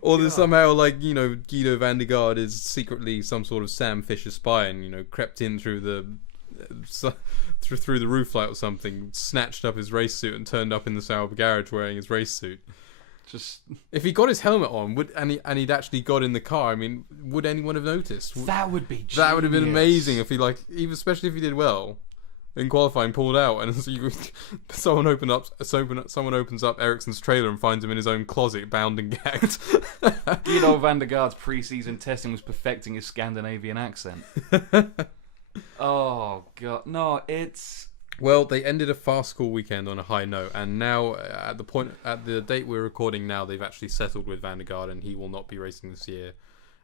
Or there's somehow Guido van der Garde is secretly some sort of Sam Fisher spy and, crept in through the roof light or something, snatched up his race suit and turned up in the Sauber garage wearing his race suit. Just if he got his helmet on, and he'd actually got in the car, I mean, would anyone have noticed? That would be genius. That would have been amazing if he even especially if he did well in qualifying, pulled out, and someone opens up Ericsson's trailer and finds him in his own closet, bound and gagged. Guido van der Garde's pre-season testing was perfecting his Scandinavian accent. Oh god, no, it's. Well, they ended a fast school weekend on a high note, and now at the date we're recording now, they've actually settled with Van der Garde, and he will not be racing this year.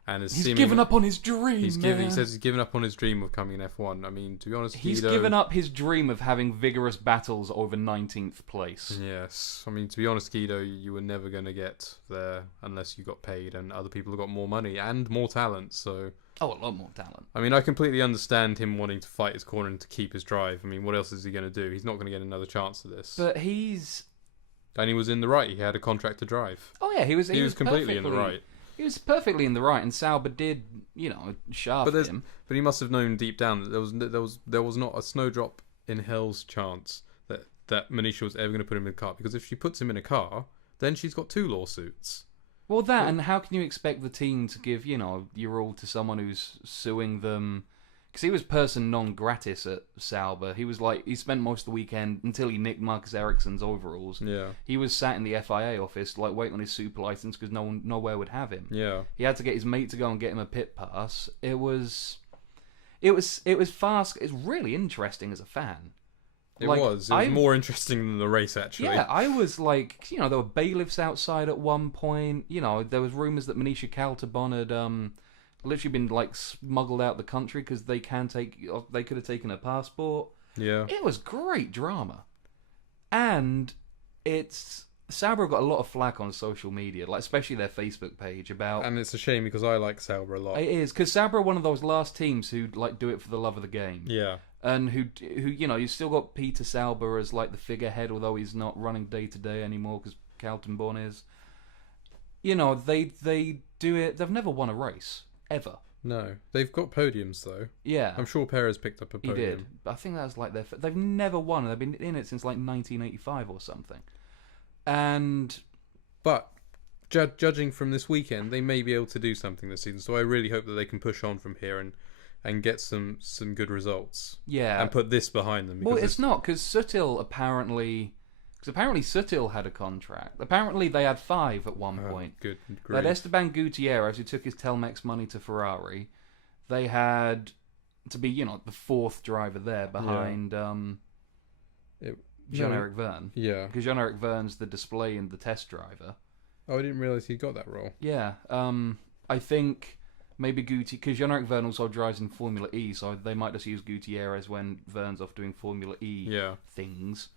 And he's given up on his dream. He says he's given up on his dream of coming in F1. I mean, to be honest, he's given up his dream of having vigorous battles over 19th place. Yes, I mean, to be honest, Guido, you were never going to get there unless you got paid, and other people have got more money and more talent. So. Oh, a lot more talent. I mean, I completely understand him wanting to fight his corner and to keep his drive. I mean, what else is he going to do? He's not going to get another chance at this. But he's... And he was in the right. He had a contract to drive. Oh, yeah, he was completely in the right. He was perfectly in the right, and Sauber did, shaft him. But he must have known deep down that there was not a snowdrop in hell's chance that Manisha was ever going to put him in a car. Because if she puts him in a car, then she's got 2 lawsuits. Well, and how can you expect the team to give, your all to someone who's suing them? Because he was person non gratis at Sauber. He was he spent most of the weekend until he nicked Marcus Ericsson's overalls. Yeah. He was sat in the FIA office, waiting on his super license because nowhere would have him. Yeah. He had to get his mate to go and get him a pit pass. It was fast. It's really interesting as a fan. It was more interesting than the race, actually. Yeah, I was there were bailiffs outside at one point. There was rumours that Manisha Kaltenborn had literally been smuggled out the country because they could have taken her passport. Yeah. It was great drama. And Sauber got a lot of flack on social media, especially their Facebook page about... And it's a shame because I like Sauber a lot. It is, because Sauber are one of those last teams who do it for the love of the game. Yeah. And who you still got Peter Sauber as the figurehead, although he's not running day to day anymore because Kaltenborn is. they do it. They've never won a race ever. No, they've got podiums though. Yeah, I'm sure Perez picked up a he podium. did. But I think that's like they've never won. They've been in it since like 1985 or something. And But judging from this weekend, they may be able to do something this season. So I really hope that they can push on from here and get some good results. yeah, And put this behind them. well, it's not because Sutil apparently. Because apparently Sutil had a contract. Apparently they had 5 at one point. Good. They had Esteban Gutierrez, who took his Telmex money to Ferrari. They had to be, the 4th driver there behind Jean-Eric Verne. Yeah. Because Jean-Eric Verne's the display and the test driver. Oh, I didn't realise he got that role. Yeah. I think maybe because Jean-Eric Verne also drives in Formula E, so they might just use Gutierrez when Verne's off doing Formula E things.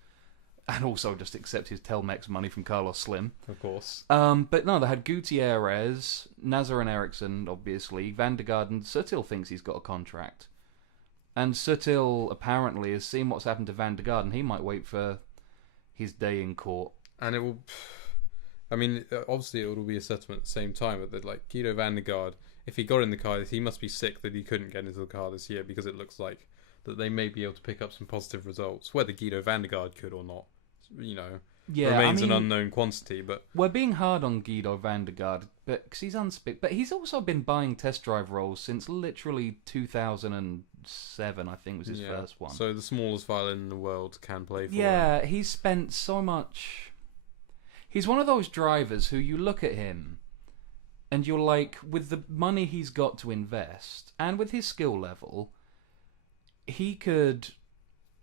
And also just accept his Telmex money from Carlos Slim. Of course. But no, they had Gutierrez, Nazar and Ericsson, obviously. Van der Garden. Sutil thinks he's got a contract. And Sutil apparently has seen what's happened to Van der Garden. He might wait for his day in court. And it will... I mean, obviously it will be a settlement at the same time, but like Guido van der Garde, if he got in the car, he must be sick that he couldn't get into the car this year, because it looks like that they may be able to pick up some positive results. Whether Guido van der Garde could or not, remains an unknown quantity. But we're being hard on Guido van der Garde, because he's unspick. But he's also been buying test drive roles since literally 2007, I think was his first one. So the smallest violin in the world can play for him. Yeah, he's spent so much. He's one of those drivers who you look at him and you're like, with the money he's got to invest and with his skill level, he could...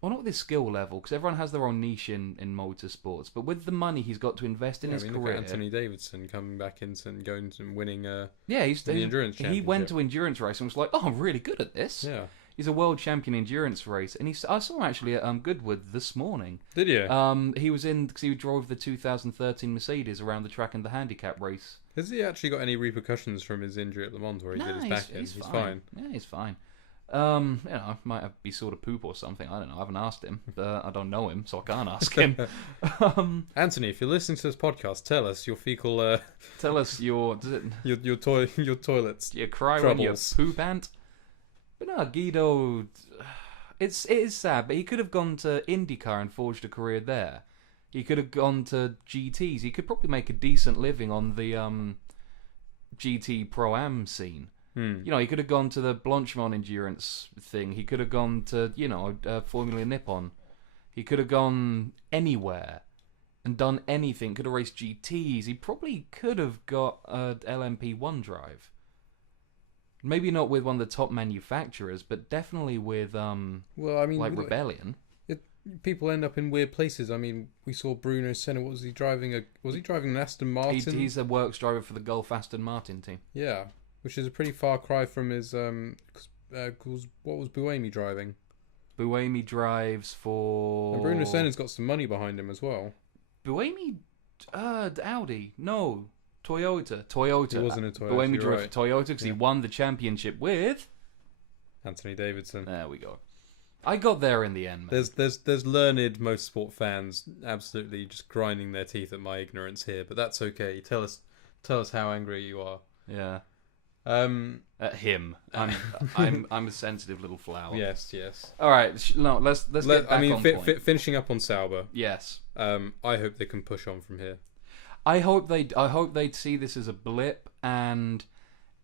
Well, not with his skill level, because everyone has their own niche in motorsports, but with the money he's got to invest in his career... Look at Anthony Davidson coming back into and going and winning the endurance championship. He went to endurance race and was like, I'm really good at this. Yeah. He's a world champion endurance race, and I saw him actually at Goodwood this morning. Did you? He was in because he drove the 2013 Mercedes around the track in the handicap race. Has he actually got any repercussions from his injury at Le Mans where he did his back end? He's fine. Yeah, he's fine. Might be sort of poop or something. I don't know. I haven't asked him. I don't know him, so I can't ask him. Anthony, if you're listening to this podcast, tell us your fecal. Tell us your toilets. You cry troubles. when you poop, ant. But no, Guido, it is sad, but he could have gone to IndyCar and forged a career there. He could have gone to GTs. He could probably make a decent living on the GT Pro-Am scene. He could have gone to the Blanchimont endurance thing. He could have gone to, Formula Nippon. He could have gone anywhere and done anything. Could have raced GTs. He probably could have got an LMP1 drive. Maybe not with one of the top manufacturers, but definitely with Rebellion. People end up in weird places. I mean, we saw Bruno Senna. What was he driving? Was he driving an Aston Martin? He's a works driver for the Gulf Aston Martin team. Yeah, which is a pretty far cry from his. Cause what was Buemi driving? Buemi drives for. And Bruno Senna's got some money behind him as well. Buemi, Audi, no. Toyota. He wasn't a Toyota. Buemi drove for Toyota because he won the championship with Anthony Davidson. There we go. I got there in the end, man. There's learned motorsport fans absolutely just grinding their teeth at my ignorance here, but that's okay. Tell us how angry you are. Yeah. At him. I'm a sensitive little flower. Yes. All right. Let's get back on point. Finishing up on Sauber. Yes. I hope they can push on from here. I hope they'd see this as a blip, and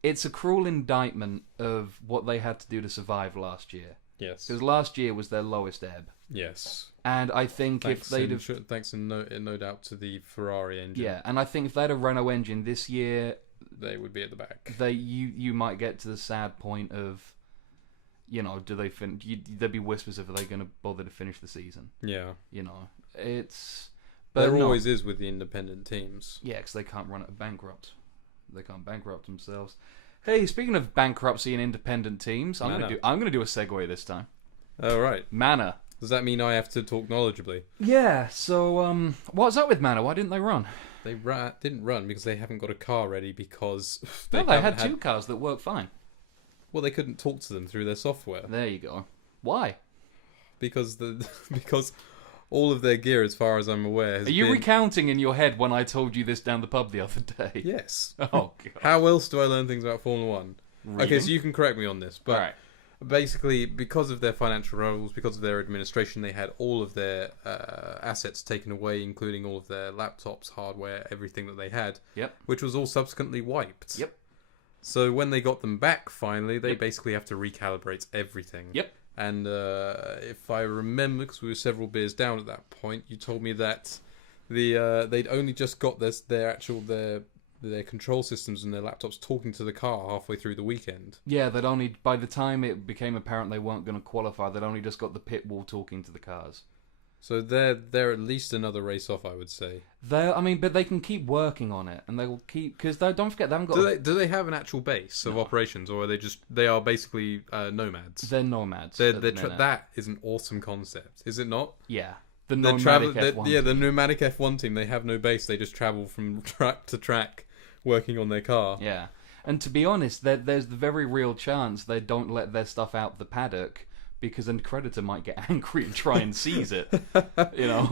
it's a cruel indictment of what they had to do to survive last year. Yes. Because last year was their lowest ebb. Yes. And I think if they'd have... Thanks in no doubt to the Ferrari engine. Yeah, and I think if they had a Renault engine this year... They would be at the back. You might get to the sad point of, do they there'd be whispers of, are they going to bother to finish the season? Yeah. It's... But there always is with the independent teams. Yeah, because they can't run it bankrupt. They can't bankrupt themselves. Hey, speaking of bankruptcy and independent teams, I'm going to do a segue this time. Oh, right. Manor. Does that mean I have to talk knowledgeably? Yeah. So, what's up with Manor? Why didn't they run? They didn't run because they haven't got a car ready because they had two cars that work fine. Well, they couldn't talk to them through their software. There you go. Why? Because all of their gear, as far as I'm aware, has Are you been... recounting in your head when I told you this down the pub the other day? Yes. Oh, God. How else do I learn things about Formula One? Reading? Okay, so you can correct me on this, but... All right. Basically, because of their financial troubles, because of their administration, they had all of their assets taken away, including all of their laptops, hardware, everything that they had. Yep. Which was all subsequently wiped. Yep. So when they got them back, finally, they Yep. basically have to recalibrate everything. Yep. And if I remember, because we were several beers down at that point, you told me that they'd only just got their control systems and their laptops talking to the car halfway through the weekend. Yeah, by the time it became apparent they weren't going to qualify, they'd only just got the pit wall talking to the cars. So they're at least another race off, I would say. But they can keep working on it, and they will keep, because don't forget they haven't got. Do they have an actual base of operations, or are they are basically nomads? They're nomads. That is an awesome concept, is it not? Yeah, the nomadic F1. Yeah, the nomadic F1 team. They have no base; they just travel from track to track, working on their car. Yeah, and to be honest, there's the very real chance they don't let their stuff out the paddock, because a creditor might get angry and try and seize it. You know,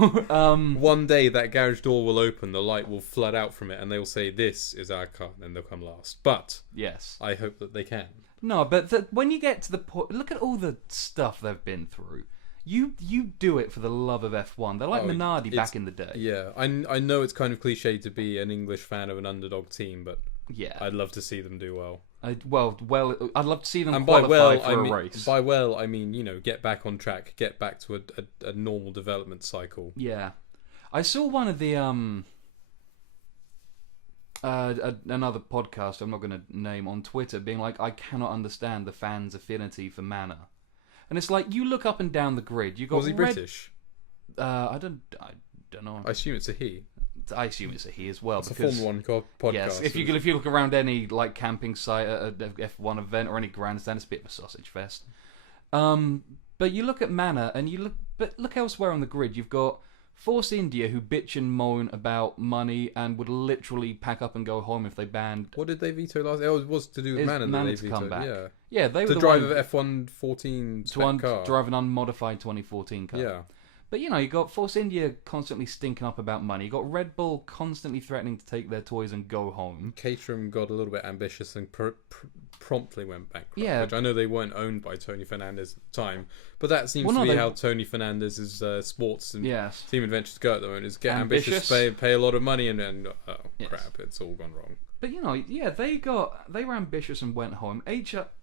one day that garage door will open, the light will flood out from it, and they will say, "This is our car," and then they'll come last. But yes, I hope that they can. No, but when you get to the point, look at all the stuff they've been through. You do it for the love of F1. They're like Minardi back in the day. Yeah, I know it's kind of cliche to be an English fan of an underdog team, but yeah, I'd love to see them do well. I'd love to see them qualify for a race. By well, I mean, get back on track, get back to a normal development cycle. Yeah, I saw one of the another podcast I'm not going to name on Twitter being like, I cannot understand the fans' affinity for Manor, and it's like you look up and down the grid. You got Was he British? I don't know. I assume it's a he. I assume it's a he as well. It's because, a Formula 1 podcast. Yes, if you look around any like camping site at a F1 event or any grandstand, it's a bit of a sausage fest. But you look at Manor and look elsewhere on the grid. You've got Force India, who bitch and moan about money and would literally pack up and go home if they banned. What did they veto last? It was to do with Manor that they vetoed. Come back. Yeah, yeah, they were to drive an F1 14 spec car. Drive an unmodified 2014 car. Yeah. But you got Force India constantly stinking up about money. You got Red Bull constantly threatening to take their toys and go home. Caterham got a little bit ambitious and promptly went bankrupt. Yeah. Which I know they weren't owned by Tony Fernandez at the time, but that seems to be how Tony Fernandez's sports and team adventures go at the moment. Is get ambitious, pay a lot of money, and crap, it's all gone wrong. But they were ambitious and went home. HRT.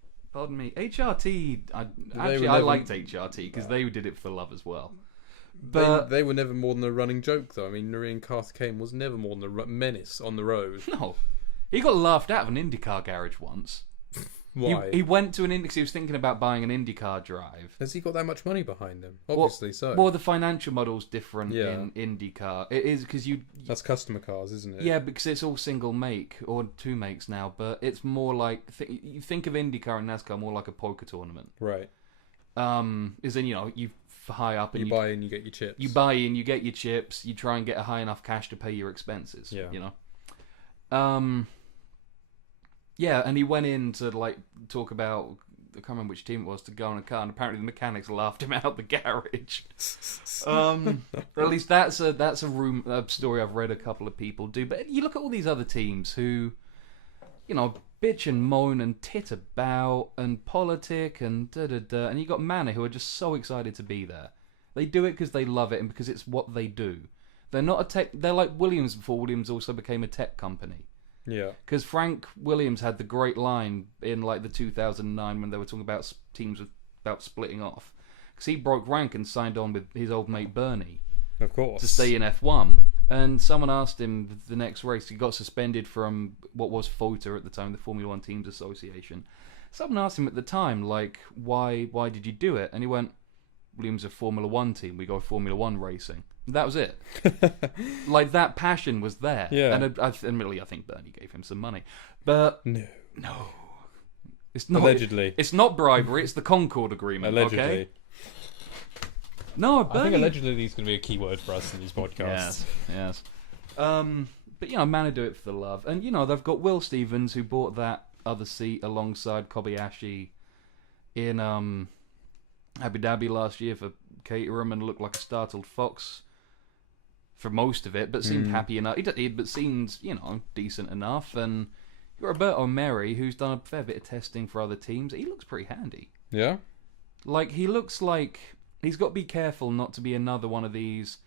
I liked HRT because they did it for love as well. But they were never more than a running joke, though. I mean, Nurian Karthikeyan was never more than a menace on the road. No, he got laughed out of an IndyCar garage once. Why? He went to an Indy because he was thinking about buying an IndyCar drive. Has he got that much money behind him? Obviously so. Well, the financial model's different in IndyCar. It is because that's customer cars, isn't it? Yeah, because it's all single make or two makes now. But it's more like you think of IndyCar and NASCAR more like a poker tournament, right? Is in you high up and you buy in, you get your chips. You buy in, you get your chips. You try and get a high enough cash to pay your expenses. Yeah. Yeah, and he went in to talk about, I can't remember which team it was, to go on a car, and apparently the mechanics laughed him out the garage. Or at least that's a story I've read a couple of people do. But you look at all these other teams who, bitch and moan and tit about and politic and da-da-da, and you got Manor who are just so excited to be there. They do it because they love it and because it's what they do. They're not a tech. They're like Williams before Williams also became a tech company. Yeah. Because Frank Williams had the great line in the 2009 when they were talking about teams about splitting off. Because he broke rank and signed on with his old mate Bernie. Of course. To stay in F1. And someone asked him the next race. He got suspended from what was FOTA at the time, the Formula One Teams Association. Someone asked him at the time, why did you do it? And he went, Williams a Formula One team. We go Formula One racing. That was it. That passion was there. Yeah. And admittedly, I think Bernie gave him some money. But no. It's not. Allegedly. It's not bribery. It's the Concord Agreement. Allegedly. Okay? No, Bernie. I think allegedly is going to be a key word for us in these podcasts. Yes. But Manor do it for the love, and they've got Will Stevens who bought that other seat alongside Kobayashi in Abu Dhabi last year for Caterham and looked like a startled fox for most of it, but seemed happy enough. But seemed, decent enough. And Roberto Merri, who's done a fair bit of testing for other teams, he looks pretty handy. Yeah? Like, he looks like he's got to be careful not to be another one of these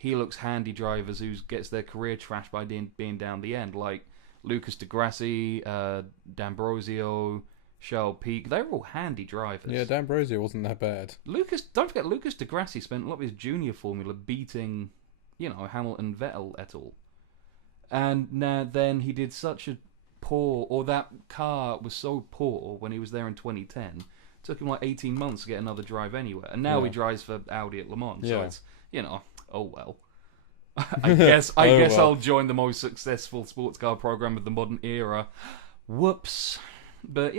he looks handy drivers who gets their career trashed by being down the end. Like Lucas Di Grassi, D'Ambrosio, Charles Pic. They're all handy drivers. Yeah, D'Ambrosio wasn't that bad. Don't forget, Lucas Di Grassi spent a lot of his junior formula beating, Hamilton, Vettel et al. And then he did such a that car was so poor when he was there in 2010. It took him like 18 months to get another drive anywhere. And now he drives for Audi at Le Mans. So it's, oh well. I guess I'll join the most successful sports car program of the modern era. Whoops. But,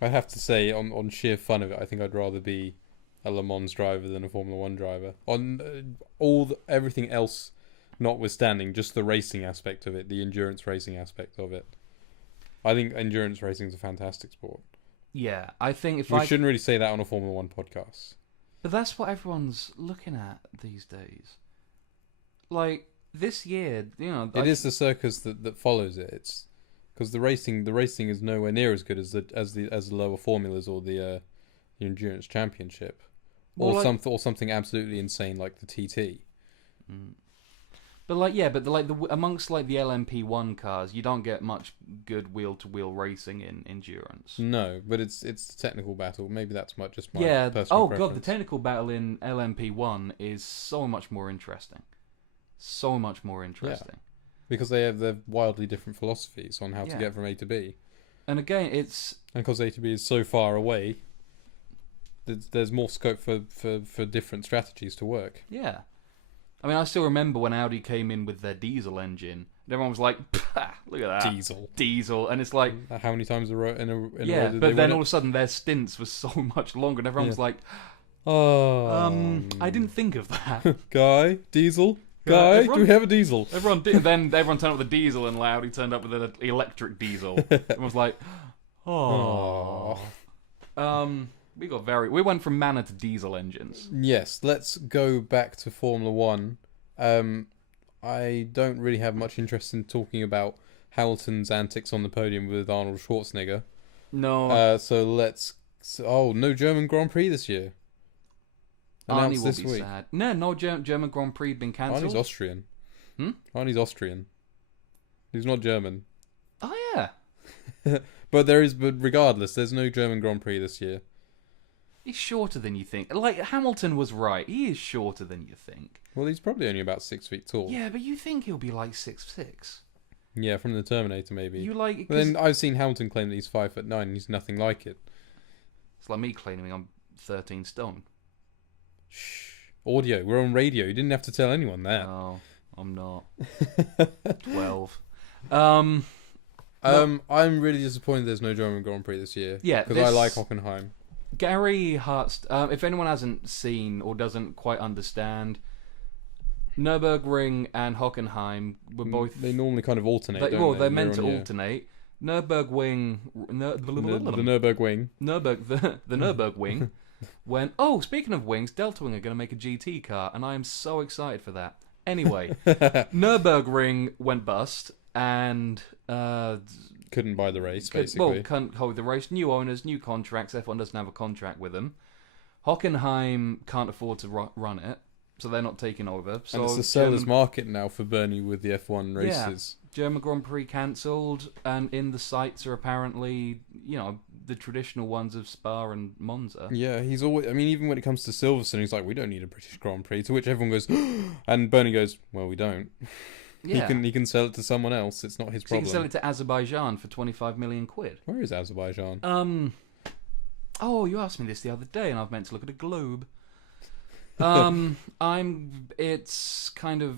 I have to say, on sheer fun of it, I think I'd rather be a Le Mans driver than a Formula 1 driver. On everything else notwithstanding, just the racing aspect of it, the endurance racing aspect of it. I think endurance racing is a fantastic sport. Yeah, I think we shouldn't really say that on a Formula 1 podcast. But that's what everyone's looking at these days. Like, this year, It is the circus that follows it. It's because the racing is nowhere near as good as the lower formulas or the endurance championship, or something absolutely insane like the TT. But amongst the LMP1 cars, you don't get much good wheel-to-wheel racing in endurance. No, but it's the technical battle. Maybe that's just my personal preference. God, the technical battle in LMP1 is so much more interesting. So much more interesting. Yeah. Because they have their wildly different philosophies on how to get from A to B. And again, and because A to B is so far away, there's more scope for different strategies to work. Yeah. I mean, I still remember when Audi came in with their diesel engine. And everyone was like, look at that. Diesel. And it's like... How many times in a row did but then all of a sudden their stints were so much longer. And everyone was like, I didn't think of that. Guy, diesel? Guy, do we have a diesel? Everyone did. Then everyone turned up with a diesel and Audi turned up with an electric diesel. Everyone was like, we went from manor to diesel engines. Yes, let's go back to Formula 1. I don't really have much interest in talking about Hamilton's antics on the podium with Arnold Schwarzenegger. No. No German Grand Prix this year. Arnie will be sad. No German Grand Prix been cancelled. Arnie's Austrian. Arnie's Austrian. He's not German. Oh, yeah. But regardless, there's no German Grand Prix this year. He's shorter than you think. Like, Hamilton was right. He is shorter than you think. Well, he's probably only about 6 feet tall. Yeah, but you think he'll be like 6'6". Yeah, from the Terminator, maybe. But then I've seen Hamilton claim that he's 5'9", and he's nothing like it. It's like me claiming I'm 13 stone. Shh. Audio. We're on radio. You didn't have to tell anyone that. No, I'm not. 12. I'm really disappointed there's no German Grand Prix this year. Yeah, because I like Hockenheim. Gary Hart's. If anyone hasn't seen or doesn't quite understand, Nürburgring and Hockenheim were both. They normally kind of alternate. They're meant to alternate. Nürburgring. The Nürburgring. The Nürburgring. Speaking of wings, Delta Wing are going to make a GT car, and I am so excited for that. Anyway, Nürburgring went bust, and couldn't buy the race, basically. Couldn't hold the race. New owners, new contracts. F1 doesn't have a contract with them. Hockenheim can't afford to run it, so they're not taking over. So and it's a seller's market now for Bernie with the F1 races. Yeah, German Grand Prix cancelled, and in the sites are apparently, the traditional ones of Spa and Monza. Yeah, he's always... I mean, even when it comes to Silverstone, he's like, we don't need a British Grand Prix, to which everyone goes... and Bernie goes, well, we don't. Yeah. He can sell it to someone else. It's not his problem. He can sell it to Azerbaijan for 25 million quid. Where is Azerbaijan? You asked me this the other day, and I've meant to look at a globe. It's kind of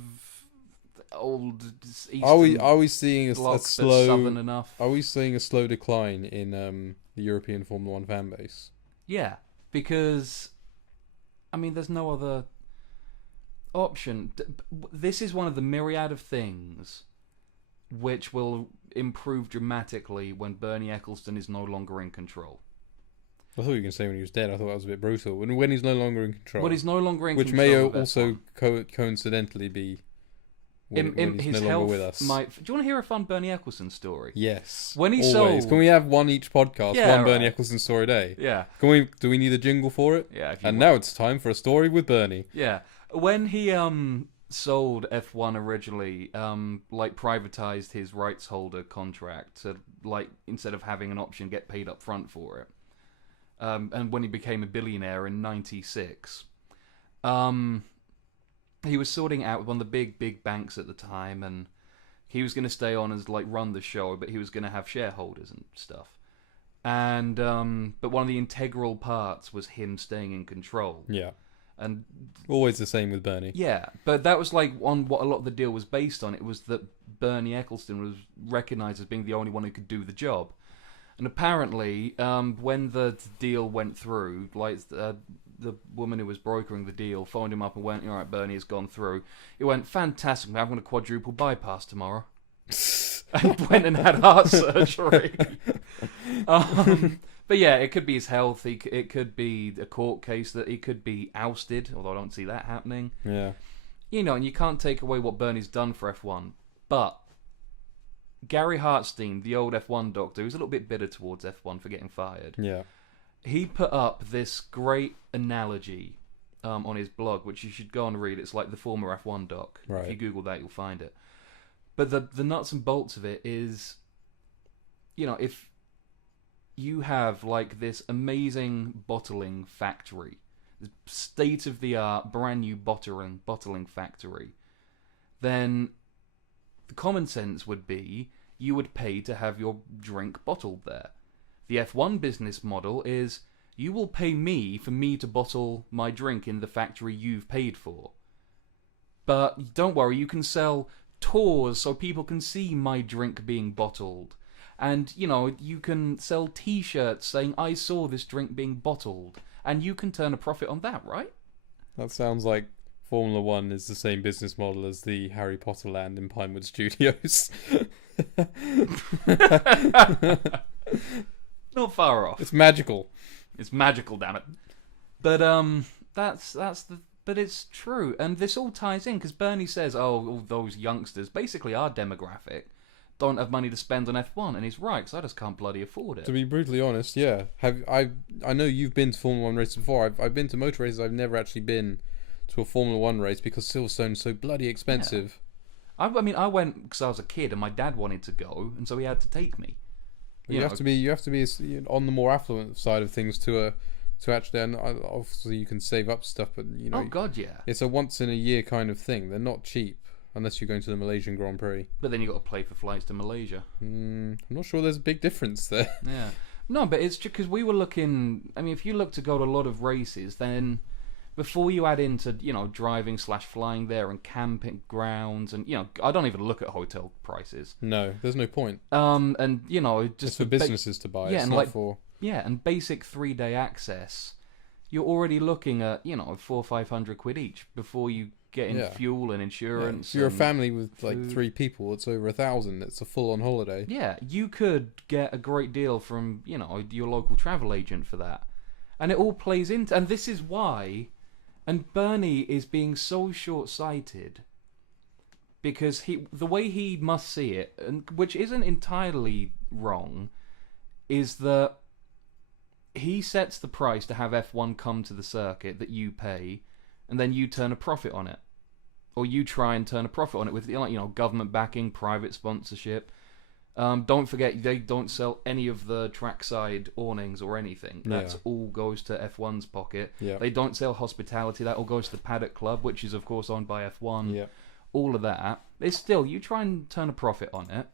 old Eastern. Are we seeing a slow? Southern enough. Are we seeing a slow decline in the European Formula 1 fan base? Yeah, because there's no other option. This is one of the myriad of things which will improve dramatically when Bernie Ecclestone is no longer in control. I thought you were going to say when he was dead. I thought that was a bit brutal. When he's no longer in control. Well, he's no longer in which control. Which of may also F1. coincidentally be when he's his no health longer with us. Do you want to hear a fun Bernie Ecclestone story? Yes. When he always. sold... Can we have one each podcast? Yeah, one Bernie right. Ecclestone story a day? Yeah. Do we need a jingle for it? Yeah. And now it's time for a story with Bernie. Yeah. When he sold F1 originally, like privatized his rights holder contract to, like, instead of having an option, get paid up front for it. And when he became a billionaire in '96, he was sorting out with one of the big banks at the time, and he was going to stay on as, like, run the show, but he was going to have shareholders and stuff. And but one of the integral parts was him staying in control. Yeah. And always the same with Bernie. Yeah, but that was like on what a lot of the deal was based on. It was that Bernie Ecclestone was recognised as being the only one who could do the job. And apparently, when the deal went through, like the woman who was brokering the deal phoned him up and went, "All right, Bernie, it's gone through." He went, "Fantastic, I'm having a quadruple bypass tomorrow." And went and had heart surgery. But yeah, it could be his health. It could be a court case that he could be ousted, although I don't see that happening. Yeah. You know, and you can't take away what Bernie's done for F1. But Gary Hartstein, the old F1 doctor, who's a little bit bitter towards F1 for getting fired. Yeah. He put up this great analogy on his blog, which you should go and read. It's like the former F1 doc. Right. If you Google that, you'll find it. But the nuts and bolts of it is, you know, if you have like this amazing bottling factory, this state-of-the-art, brand new bottling factory, then the common sense would be you would pay to have your drink bottled there. The F1 business model is you will pay me for me to bottle my drink in the factory you've paid for. But don't worry, you can sell tours so people can see my drink being bottled. And, you know, you can sell t-shirts saying, "I saw this drink being bottled." And you can turn a profit on that, right? That sounds like Formula One is the same business model as the Harry Potter land in Pinewood Studios. Not far off. It's magical. It's magical, damn it. But but it's true, and this all ties in because Bernie says, "Oh, all those youngsters, basically our demographic, don't have money to spend on F1," and he's right, because I just can't bloody afford it. To be brutally honest, yeah. I know you've been to Formula One races before. I've been to motor races. I've never actually been to a Formula One race because Silverstone's so bloody expensive. Yeah. I mean, I went because I was a kid and my dad wanted to go, and so he had to take me. You have to be on the more affluent side of things to actually. And obviously, you can save up stuff, but you know. Oh God, yeah. It's a once in a year kind of thing. They're not cheap. Unless you're going to the Malaysian Grand Prix. But then you got to pay for flights to Malaysia. I'm not sure there's a big difference there. Yeah. No, but it's just because we were looking... I mean, if you look to go to a lot of races, then before you add into, you know, driving/flying there and camping grounds and, you know, I don't even look at hotel prices. No, there's no point. And, you know, just... It's for businesses to buy. Yeah, it's and not like, for... Yeah, and basic 3-day access, you're already looking at, you know, 400 or 500 quid each before you get in fuel and insurance. If you're a and family with like food. 3 people, it's over 1,000. It's a full-on holiday. Yeah, you could get a great deal from, you know, your local travel agent for that. And it all plays into... And this is why... And Bernie is being so short-sighted because the way he must see it, and which isn't entirely wrong, is that he sets the price to have F1 come to the circuit that you pay, and then you turn a profit on it. Or you try and turn a profit on it with, like, you know, government backing, private sponsorship. Don't forget, they don't sell any of the trackside awnings or anything. That all goes to F1's pocket. Yeah. They don't sell hospitality. That all goes to the Paddock Club, which is, of course, owned by F1. Yeah. All of that. It's still, you try and turn a profit on it,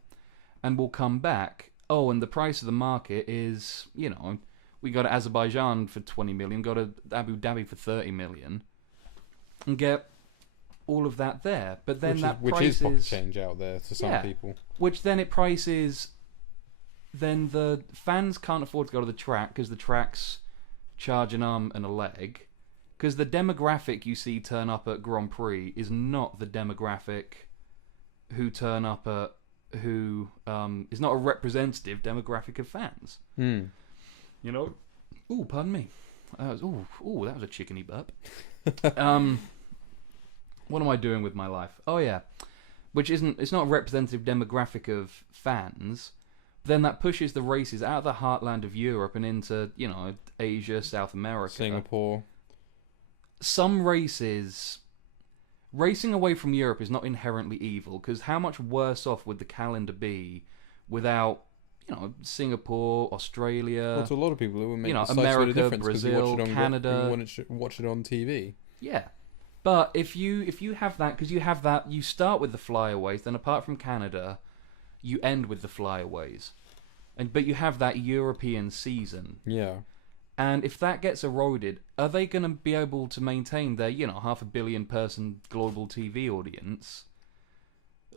and we'll come back. Oh, and the price of the market is, you know, we go to Azerbaijan for 20 million, go to Abu Dhabi for 30 million, and get all of that there. But then which is pocket change out there to some people. Which then it prices. Then the fans can't afford to go to the track because the track's charge an arm and a leg. Because the demographic you see turn up at Grand Prix is not the demographic who turn up at is not a representative demographic of fans. Mm. You know, Ooh, pardon me. That was a chickeny burp. What am I doing with my life? Oh yeah, it's not a representative demographic of fans. Then that pushes the races out of the heartland of Europe and into, Asia, South America. Singapore. Some races... Racing away from Europe is not inherently evil, because how much worse off would the calendar be without, Singapore, Australia... Well, to a lot of people, it would make a America, bit of difference Brazil, Canada... You watch it on TV. Yeah. But if you have that, because you start with the flyaways, then apart from Canada... you end with the flyaways, but you have that European season. Yeah. And if that gets eroded, are they going to be able to maintain their, 500 million person global TV audience?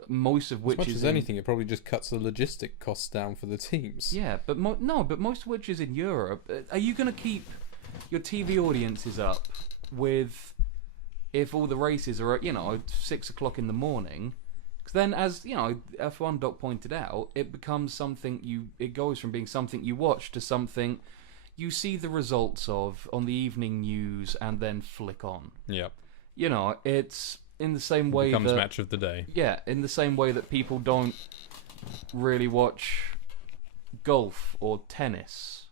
Most of which as much as anything, it probably just cuts the logistic costs down for the teams. Yeah, but most of which is in Europe. Are you going to keep your TV audiences up with if all the races are at 6 o'clock in the morning? Because then, as F1 Doc pointed out, it becomes something it goes from being something you watch to something you see the results of on the evening news and then flick on. Yep. It's in the same way becomes match of the day. Yeah, in the same way that people don't really watch golf or tennis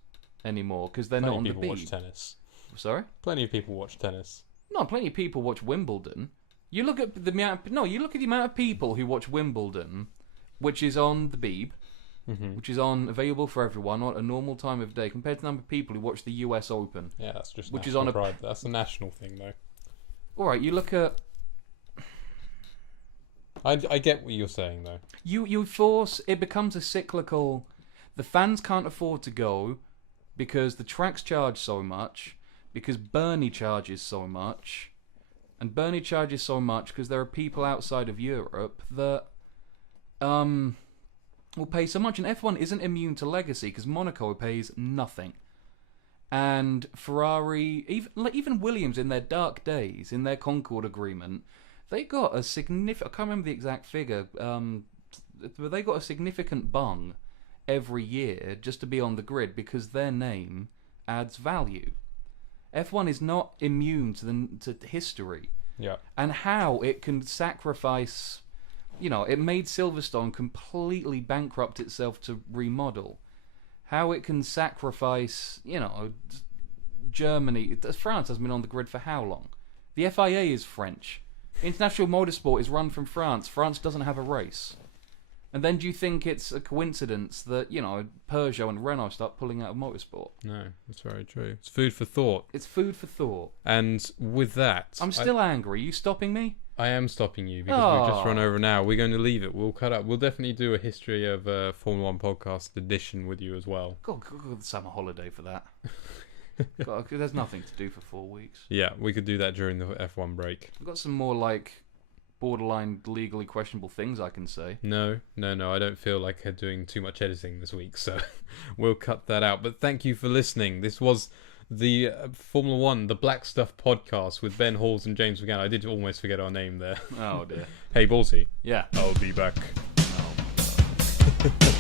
anymore because they're not on the beat. Plenty of people watch tennis. Sorry? Plenty of people watch tennis. No, plenty of people watch Wimbledon. You look at the amount of people who watch Wimbledon, which is on the Beeb, which is available for everyone at a normal time of day, compared to the number of people who watch the US Open. Yeah, that's just which national is on pride. That's a national thing, though. All right, you look at. I get what you're saying, though. You force it becomes a cyclical. The fans can't afford to go because the tracks charge so much, because Bernie charges so much. And Bernie charges so much because there are people outside of Europe that will pay so much. And F1 isn't immune to legacy because Monaco pays nothing. And Ferrari, even Williams in their dark days, in their Concorde agreement, they got a significant... I can't remember the exact figure, but they got a significant bung every year just to be on the grid because their name adds value. F1 is not immune to history. Yeah. And how it can sacrifice... it made Silverstone completely bankrupt itself to remodel. How it can sacrifice, Germany... France has been on the grid for how long? The FIA is French. International Motorsport is run from France. France doesn't have a race. And then do you think it's a coincidence that, Peugeot and Renault start pulling out of motorsport? No, that's very true. It's food for thought. It's food for thought. And with that... I'm still angry. Are you stopping me? I am stopping you because we've just run over an hour. We're going to leave it. We'll cut up. We'll definitely do a history of Formula 1 podcast edition with you as well. God, summer holiday for that. God, there's nothing to do for 4 weeks. Yeah, we could do that during the F1 break. We've got some more, borderline legally questionable things I can say. No, I don't feel like doing too much editing this week, so we'll cut that out. But thank you for listening. This was the Formula 1, the Black Stuff podcast with Ben Halls and James McGann. I did almost forget our name there. Oh, dear. Hey, Ballsy. Yeah. I'll be back. Oh, my God.